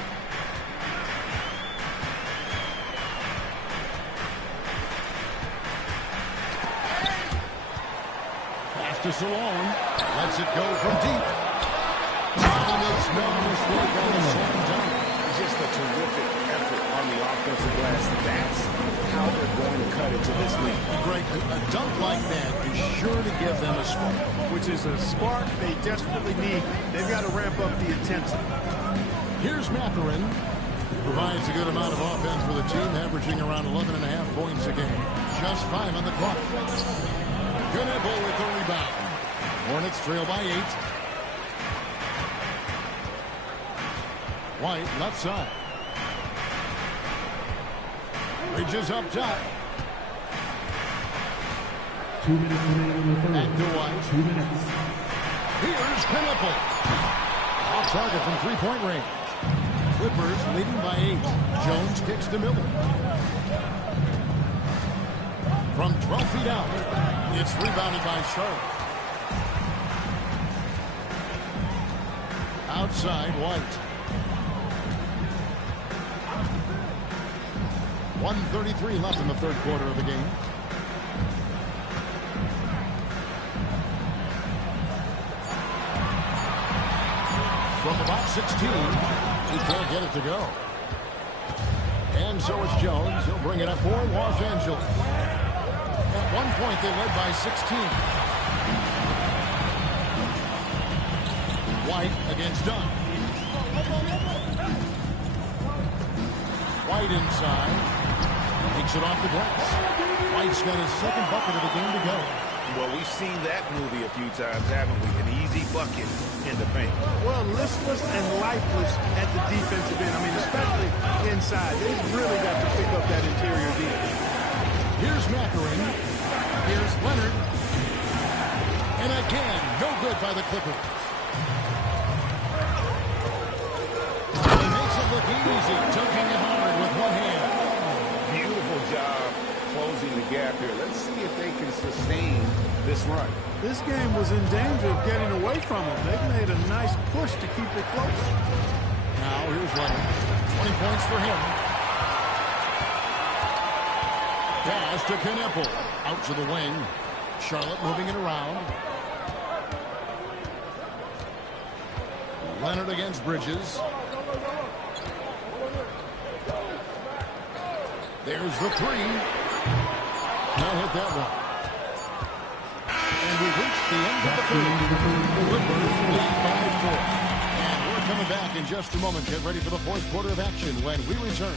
To Salone, lets it go from deep. He makes no mistake on the second time. Just a terrific effort on the offensive glass. That's how they're going to cut into this league. Greg, a dunk like that is sure to give them a spark. Which is a spark they desperately need. They've got to ramp up the intensity. Here's Mathurin. He provides a good amount of offense for the team, averaging around 11.5 points a game. Just 5 on the clock. Knueppel with the rebound. Hornets trail by 8. White left side. Bridges up top. 2 minutes remaining in the third. Back to White. 2 minutes. Here's Knueppel. Off target from three-point range. Clippers leading by 8. Jones kicks to Miller. From 12 feet out. It's rebounded by Charlotte. Outside, White. 1:33 left in the third quarter of the game. From about 16, he can't get it to go. And so it's Jones. He'll bring it up for Los Angeles. At one point, they led by 16. White against Dunn. White inside. Takes it off the glass. White's got his second bucket of the game to go. Well, we've seen that movie a few times, haven't we? An easy bucket in the paint. Well, listless and lifeless at the defensive end. I mean, especially inside. They've really got to pick up that interior defense. Here's Mathurin. Here's Leonard. And again, no good by the Clippers. He makes it look easy, dunking it hard with one hand. Beautiful job closing the gap here. Let's see if they can sustain this run. This game was in danger of getting away from them. They've made a nice push to keep it close. Now here's Leonard. 20 points for him. Pass to Knueppel. Out to the wing. Charlotte moving it around. Leonard against Bridges. There's the three. Now hit that one. And we've reached the end of the third. Clippers lead by 4. And we're coming back in just a moment. Get ready for the fourth quarter of action when we return.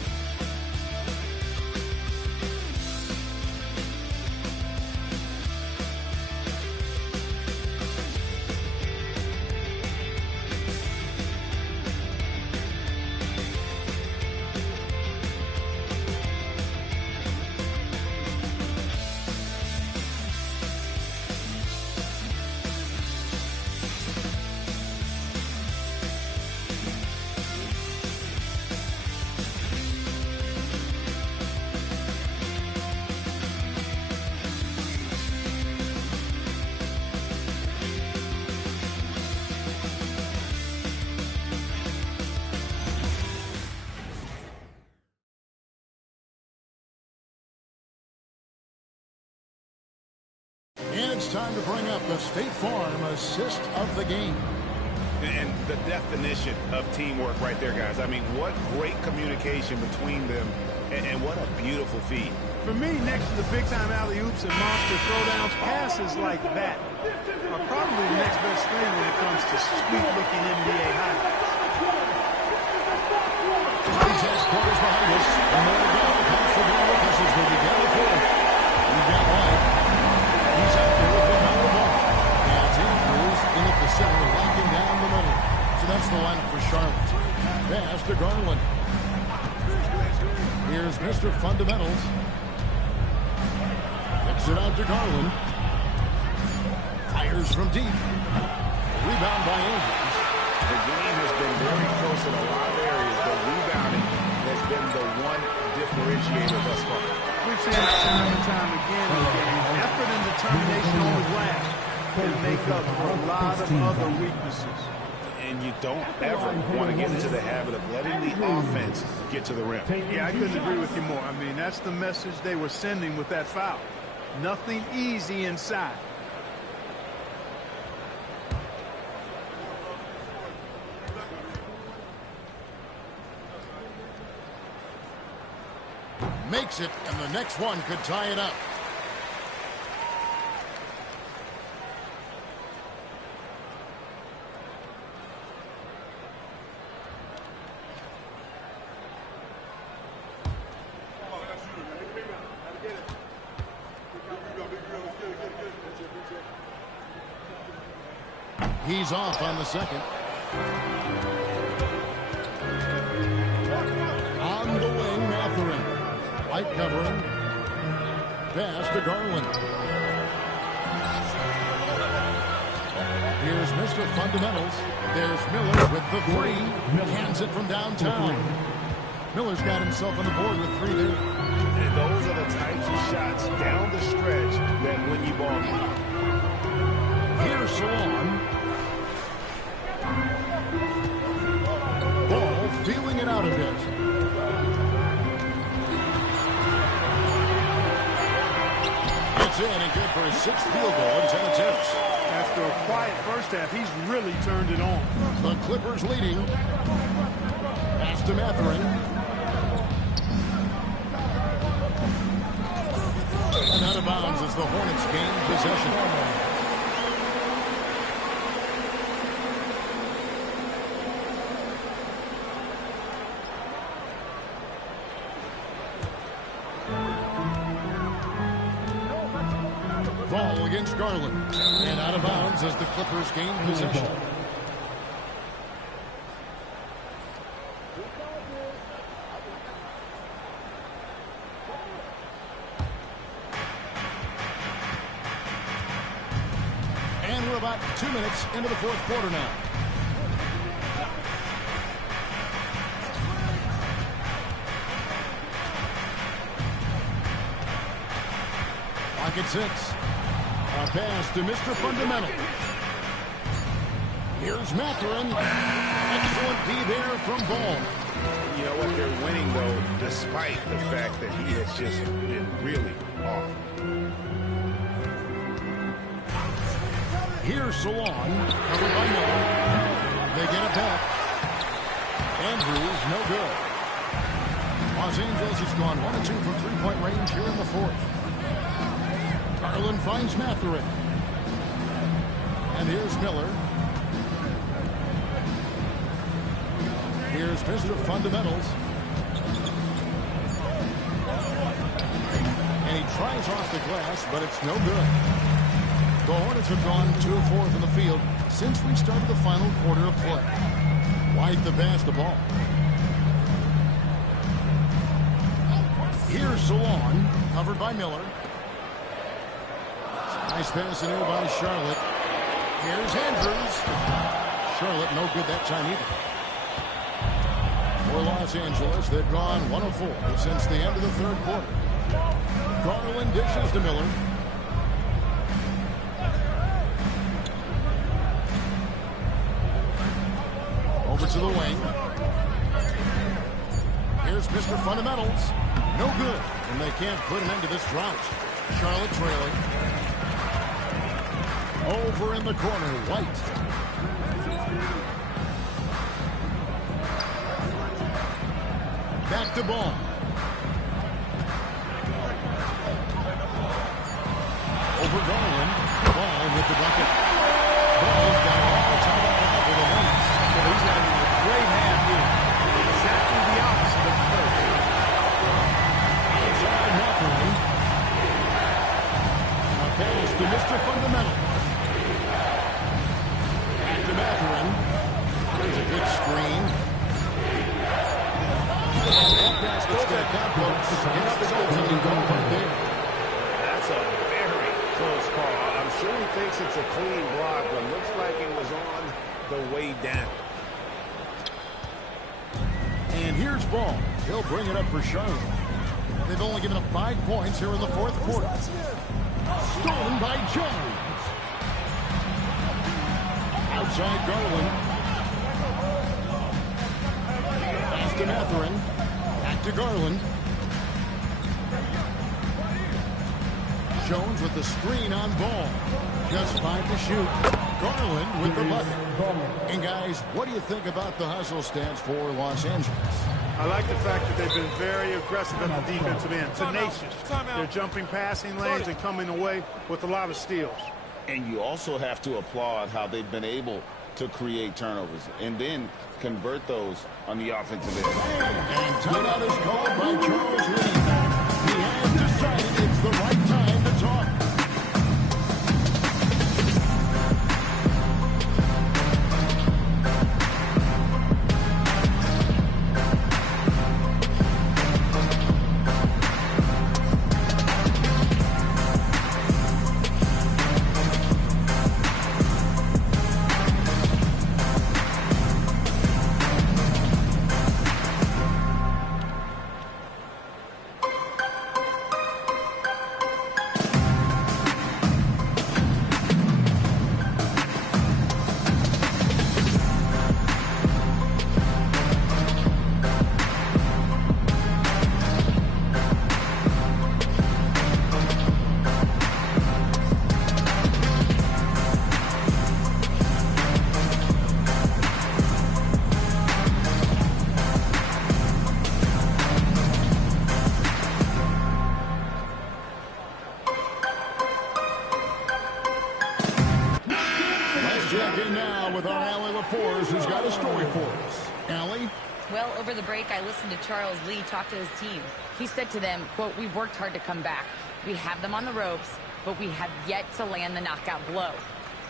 And it's time to bring up the State Farm assist of the game. And the definition of teamwork right there, guys. I mean, what great communication between them, and what a beautiful feed. For me, next to the big-time alley-oops and monster throwdowns, passes like that are probably the next best thing when it comes to sweet-looking NBA highlights. Contest quarters behind us. And there we go. Thanks for being with us as we begin the fourth. We've got White. He's out there with one number 1. That's Andrews in at the center, locking down the middle. So that's the lineup for Charlotte. Pass to Garland. Here's Mr. Fundamentals. it out to Garland. Fires from deep. Rebound by Andrews. The game has been very close in a lot of areas, but rebounding has been the one differentiator thus far. We've seen it time and time again in games. Effort and determination on the glass can make up for a lot of other weaknesses. And you don't ever want to get into the habit of letting the offense get to the rim. Yeah, I couldn't agree with you more. I mean, that's the message they were sending with that foul. Nothing easy inside. Makes it, and the next one could tie it up. He's off on the second. On the wing, Mathurin. White covering. Pass to Garland. Here's Mr. Fundamentals. There's Miller with the three. Hands it from downtown. Miller's got himself on the board with three there. And those are the types of shots down the stretch that win you ball games. Here's Salon. Ball feeling it out a bit. It's in and good for his sixth field goal in 10 attempts. After a quiet first half, he's really turned it on. The Clippers leading. Pass to Mathurin. And out of bounds as the Hornets gain possession. Ball against Garland. And out of bounds as the Clippers gain possession. And we're about 2 minutes into the fourth quarter now. Clock at 6. A pass to Mr. Fundamental. Here's Mathurin. Excellent D there from Ball. You know what? They're winning, though, despite the fact that he has just been really off. Here's Salon. Covered by Miller. They get it back. Andrews, no good. Los Angeles has gone 1 of 2 from three-point range here in the fourth. Garland finds Mathurin. And here's Miller. Here's Mr. Fundamentals. And he tries off the glass, but it's no good. The Hornets have gone 2 of 4 from the field since we started the final quarter of play. White the pass the ball. Here's Salon, covered by Miller. Nice pass in here by Charlotte. Here's Andrews. Charlotte no good that time either. For Los Angeles, they've gone 1 of 4 since the end of the third quarter. Garland dishes to Miller. Over to the wing. Here's Mr. Fundamentals. No good. And they can't put an end to this drought. Charlotte trailing. Over in the corner, White. Back to Ball. Over Garland. Ball with the bucket. Ball's got all the time for the Hornets. Well, he's having a great half here. Exactly the opposite of the first. Outside Mathurin. A pass to Mr. Fundamental. Back to Mathurin. There's a good screen. That basket's got folks. It's the ultimate goal right there. That's a very thinks it's a clean block, but looks like it was on the way down. And here's ball. He'll bring it up for Charlotte. They've only given up 5 points here in the fourth quarter. Stolen by Jones. Outside Garland. Pass to Matherin. Back to Garland. Jones with the screen on ball. Just 5 to shoot. Garland with the bucket. And guys, what do you think about the hustle stats for Los Angeles? I like the fact that they've been very aggressive at the defensive end, tenacious. They're jumping passing lanes and coming away with a lot of steals. And you also have to applaud how they've been able to create turnovers and then convert those on the offensive end. And timeout is called by Charles Lee. He has decided it's the right time to talk. Check in now with our Allie LaForce, who's got a story for us. Allie? Well, over the break, I listened to Charles Lee talk to his team. He said to them, quote, "We've worked hard to come back. We have them on the ropes, but we have yet to land the knockout blow.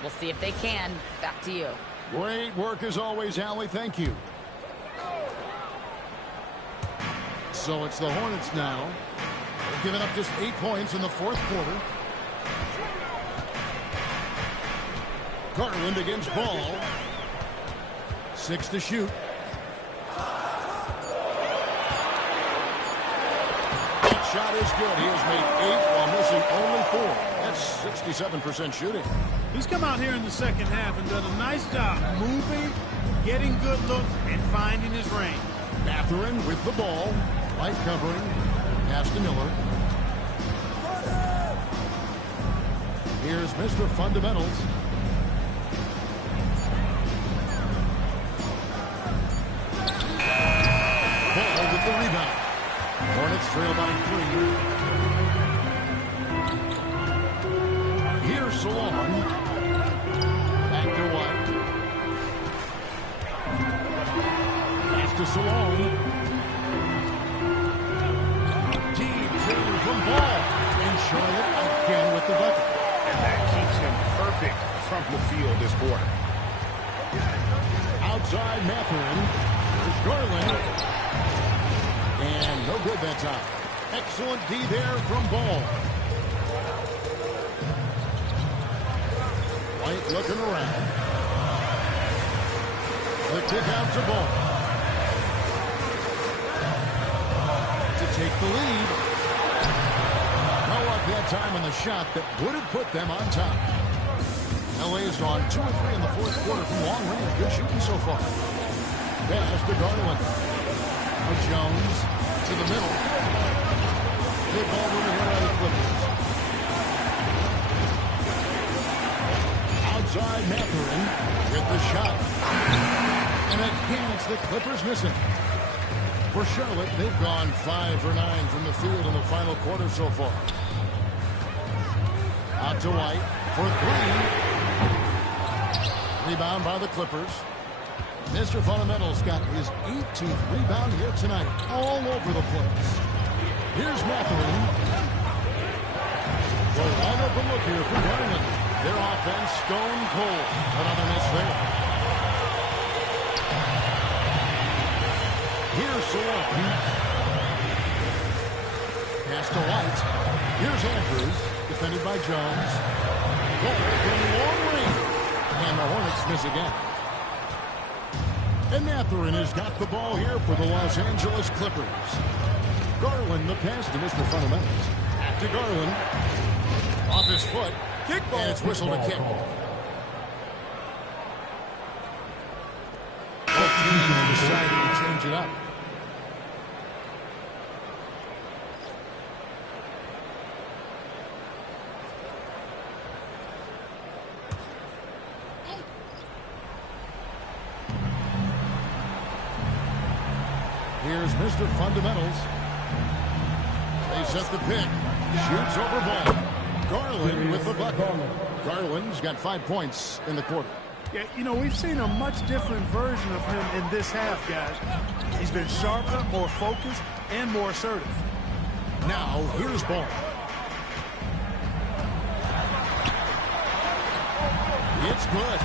We'll see if they can." Back to you. Great work as always, Allie. Thank you. So it's the Hornets now. They've given up just 8 points in the fourth quarter. Garland against Ball. 6 to shoot. That shot is good. He has made 8 while missing only 4. That's 67% shooting. He's come out here in the second half and done a nice job moving, getting good looks, and finding his range. Matherin with the ball. Light covering. Pass to Miller. Here's Mr. Fundamentals. Ball with the rebound. Hornets trail by 3. Here's Salon. Back to White. Pass to Salon. Deep two from Ball. And Charlotte again with the bucket. And that keeps him perfect from the field this quarter. Outside Matherin. There's Garland. And no good that time. Excellent D there from Ball. White looking around. The kick out to Ball. To take the lead. No luck that time on the shot that would have put them on top. LA has gone 2 of 3 in the fourth quarter from long range. Good shooting so far. Pass to Garland. Jones to the middle. Good ball moving here by the Clippers. Outside Matherin with the shot. And again, it's the Clippers missing. For Charlotte, they've gone 5 for 9 from the field in the final quarter so far. Out to White for 3. Rebound by the Clippers. Mr. Fundamental's got his 18th rebound here tonight, all over the place. Here's Matherin. The wide open look here for Garland. Their offense stone cold. Another miss there. Here's Salon. Pass to White. Here's Andrews, defended by Jones. Ball from long range. And the Hornets miss again. And Mathurin has got the ball here for the Los Angeles Clippers. Garland, the pass to Mr. Fundamentals. Back to Garland. Off his foot. Kick ball. And it's whistled a kick. Both teams decided to change it up. Here's Mr. Fundamentals. They set the pick. Shoots over ball. Garland with the bucket. Garland's got 5 points in the quarter. Yeah, you know, we've seen a much different version of him in this half, guys. He's been sharper, more focused, and more assertive. Now, here's ball. It's good.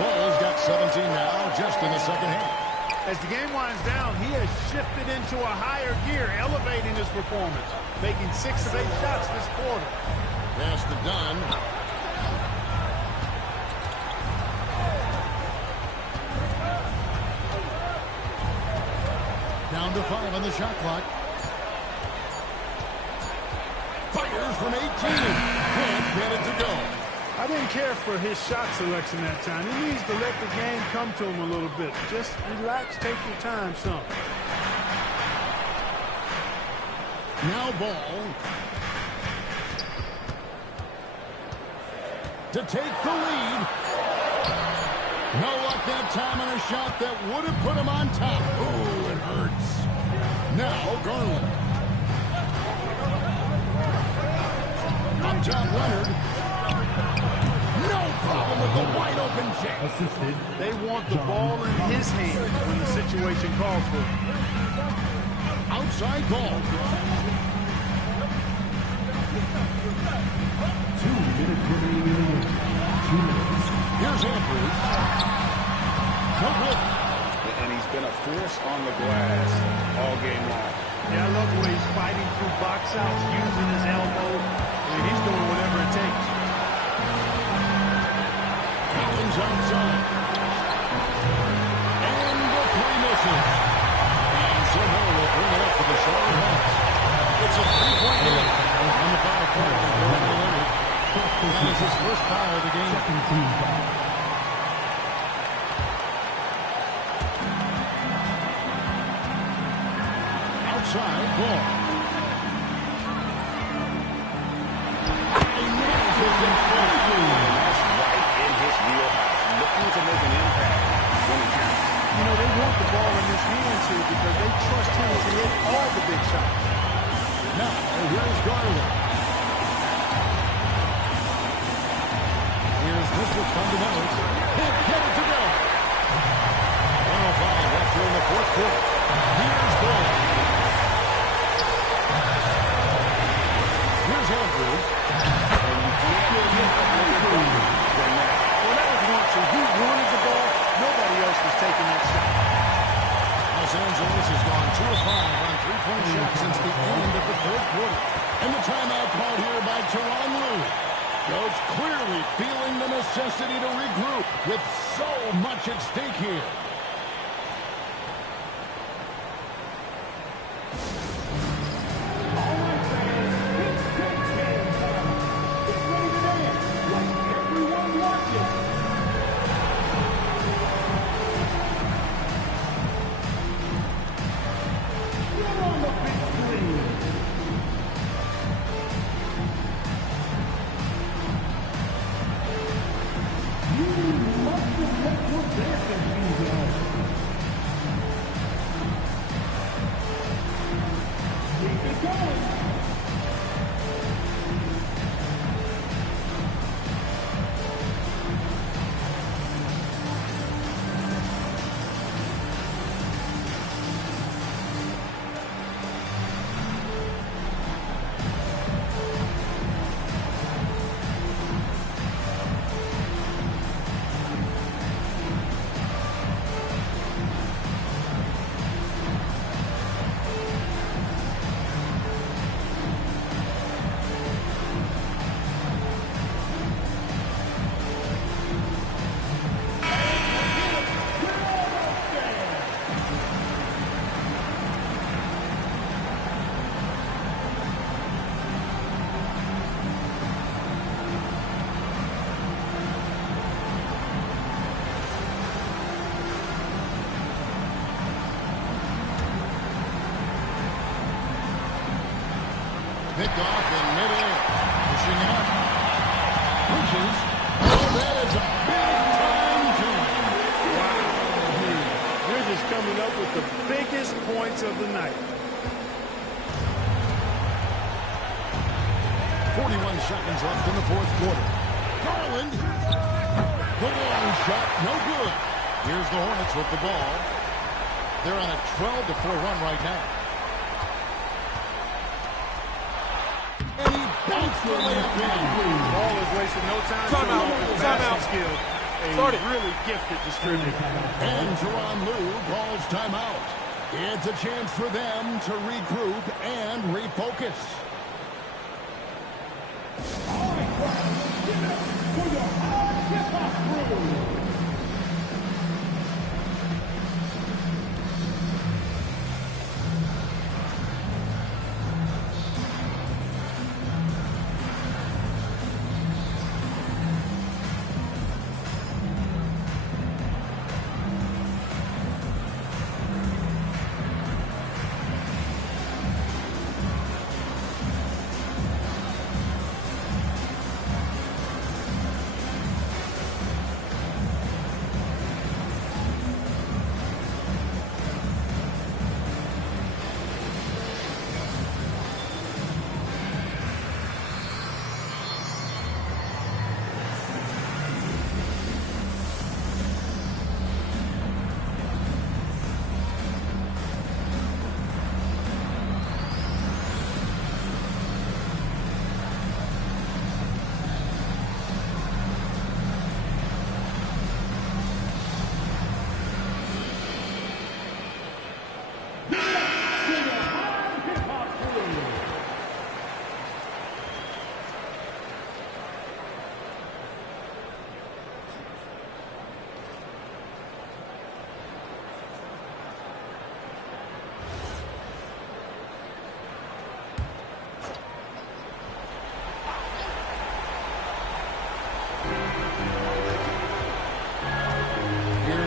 Ball's got 17 now, just in the second half. As the game winds down, he has shifted into a higher gear, elevating his performance, making 6 of 8 shots this quarter. Pass to Dunn. Down to 5 on the shot clock. Fires from 18. Can't get it to go. I didn't care for his shot selection that time. He needs to let the game come to him a little bit. Just relax, take your time some. Now ball. To take the lead. No luck that time on a shot that would have put him on top. Ooh, it hurts. Now Garland. Up top Leonard. No problem with the wide open jam. Assisted. They want the ball in his hand when the situation calls for it. Outside ball. 2 minutes remaining. 2 minutes. Here's Andrews. No good. And he's been a force on the glass all game long. Yeah, I love the way he's fighting through box outs, using his elbow. And he's doing whatever it takes. Collins outside. And the 3 misses. And somehow will bring it up for the Charlotte Hornets. It's a 3-point game. On the foul card for Kawhi Leonard. That is his first foul of the game. Second team foul. Outside ball. He manages in front. That's right in his wheelhouse. Looking to make an impact when it counts. You know, they want the ball in his hands here because they trust him to hit all the big shots. Now, here's Garland. Here's Mr. Fundamentals. Can't get it to go. 1:05 left here in the fourth quarter. Here's ball. Here's Andrews. And you can't get a better number than that. Well, that was once when he wanted the ball. Nobody else was taking that shot. Los Angeles has gone 2 of 5 on 3-point shots since the end of the third quarter. And the timeout called here by Tyronn Lue. Coach clearly feeling the necessity to regroup with so much at stake here. All right, fans, it's dance time. Get ready to dance like everyone watching. Get on the big screen. You must have kept your dancing shoes on. picked off in midair. Pushing it up. Pushes. Oh, that is a big-time game. Wow. Bridges coming up with the biggest points of the night. 41 seconds left in the fourth quarter. Garland. The long shot, no good. Here's the Hornets with the ball. They're on a 12-4 run right now. And he bounced the layup in. Ball is wasting no time. Timeout. Timeout. Skill. A Started. really gifted distributor. And Teron Lue calls timeout. It's a chance for them to regroup and refocus. All right, crowd, give it up for your hip-hop crew.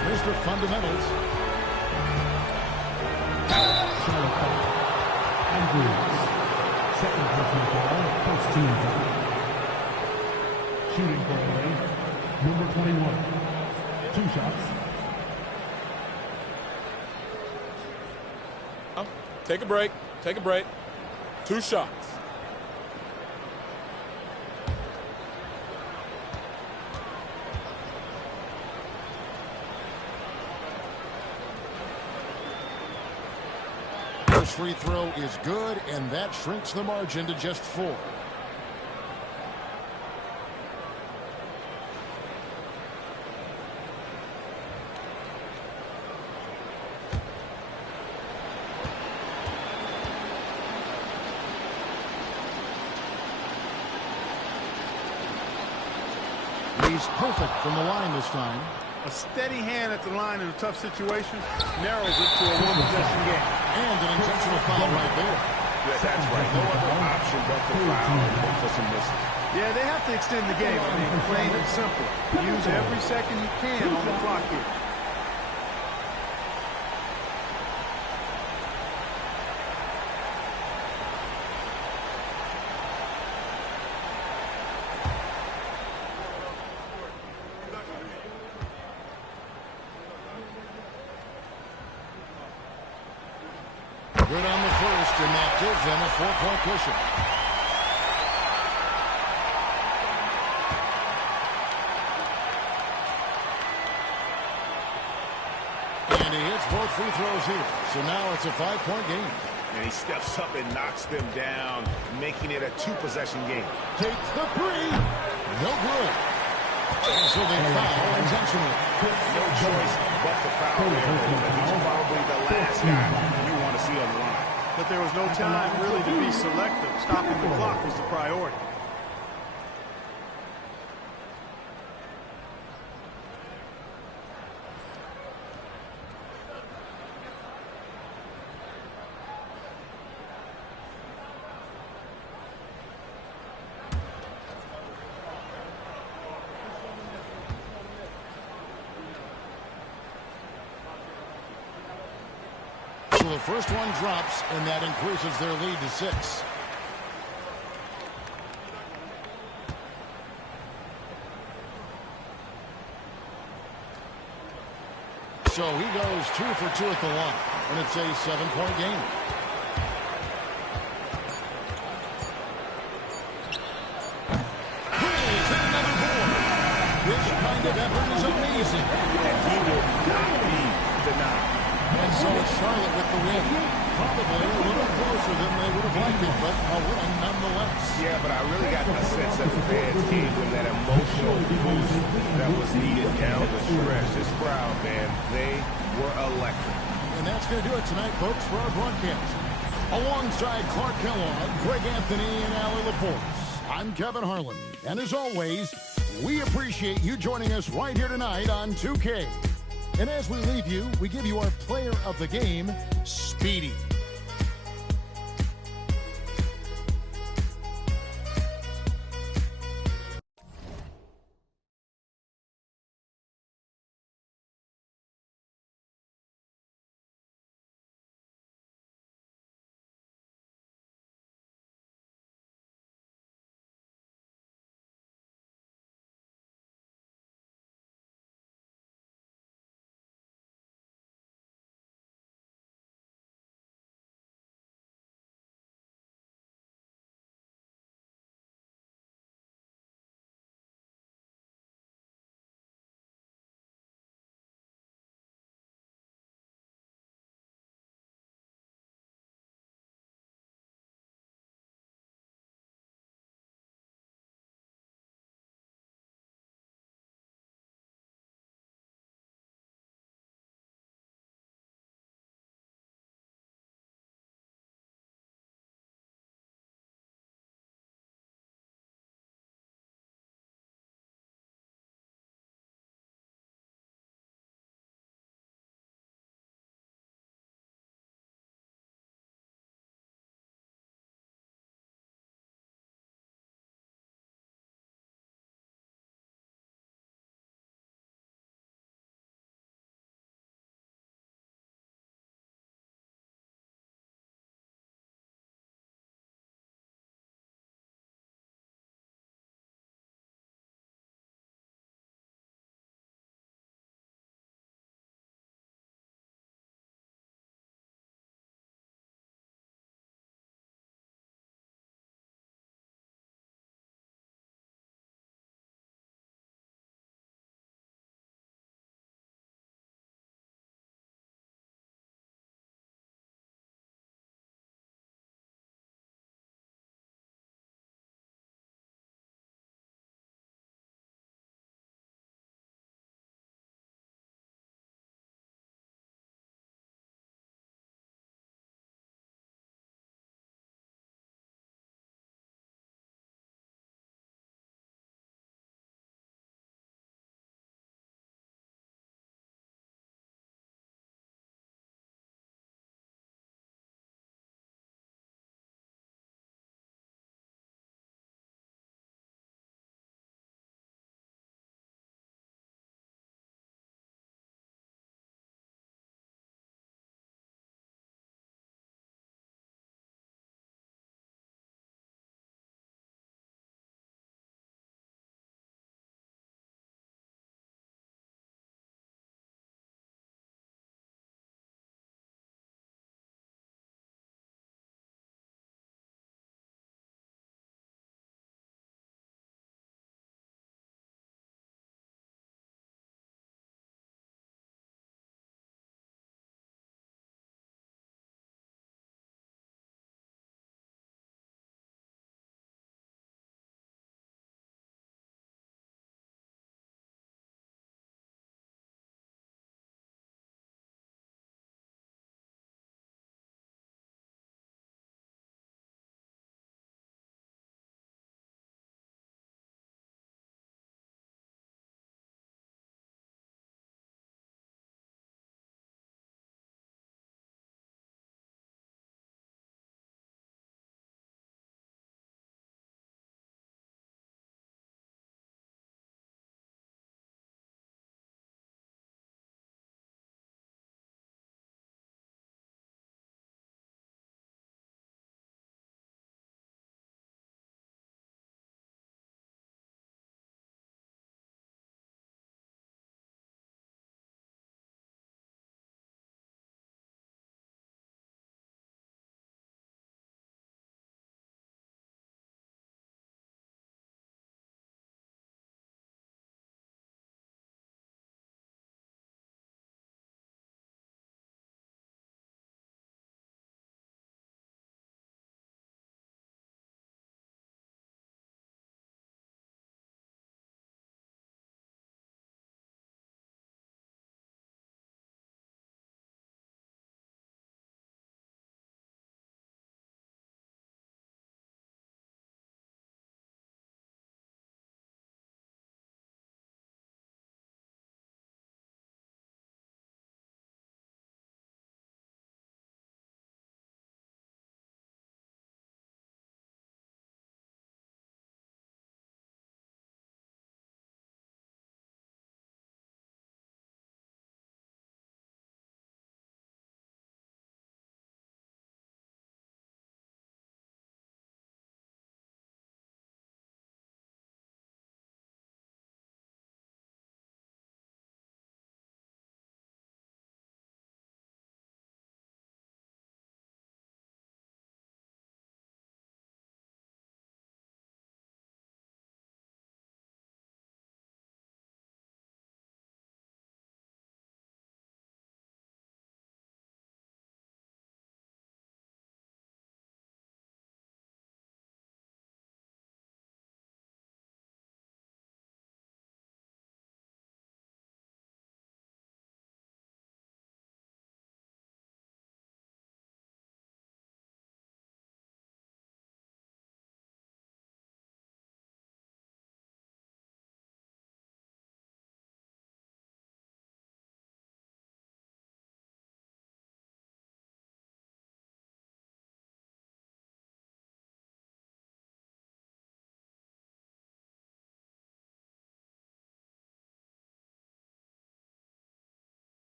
Mr. Fundamentals. Second personal foul, first team foul. Shooting violation, number 21. 2 shots. Take a break. Take a break. 2 shots. First free throw is good, and that shrinks the margin to just 4. He's perfect from the line this time. A steady hand at the line in a tough situation narrows it to a one-possession game. And an intentional foul right there. Yeah, that's right. No other option but to foul and look for some misses. Yeah, they have to extend the game. I mean, plain and simple. Use every second you can on the clock here. Good on the first, and that gives them a 4-point cushion. And he hits both free throws here. So now it's a 5-point game. And he steps up and knocks them down, making it a 2-possession game. Takes the 3. No good. And so they foul intentionally. No choice but to foul there. He's probably the last guy you want to see on the line. But there was no time really to be selective. Stopping the clock was the priority. So the first one drops, and that increases their lead to 6. So he goes 2 for 2 at the line, and it's a 7-point game. Pulls in another board. This kind of effort is amazing. And he will not be denied. And so it's Charlotte with the win. Probably a little closer than they would have liked it, but a win nonetheless. Yeah, but I really got the sense that the fans gave them that emotional boost that was needed down the stretch. This crowd, man, they were electric. And that's going to do it tonight, folks, for our broadcast. Alongside Clark Kellogg, Greg Anthony, and Allie LaForce, I'm Kevin Harlan. And as always, we appreciate you joining us right here tonight on 2K. And as we leave you, we give you our player of the game, Speedy.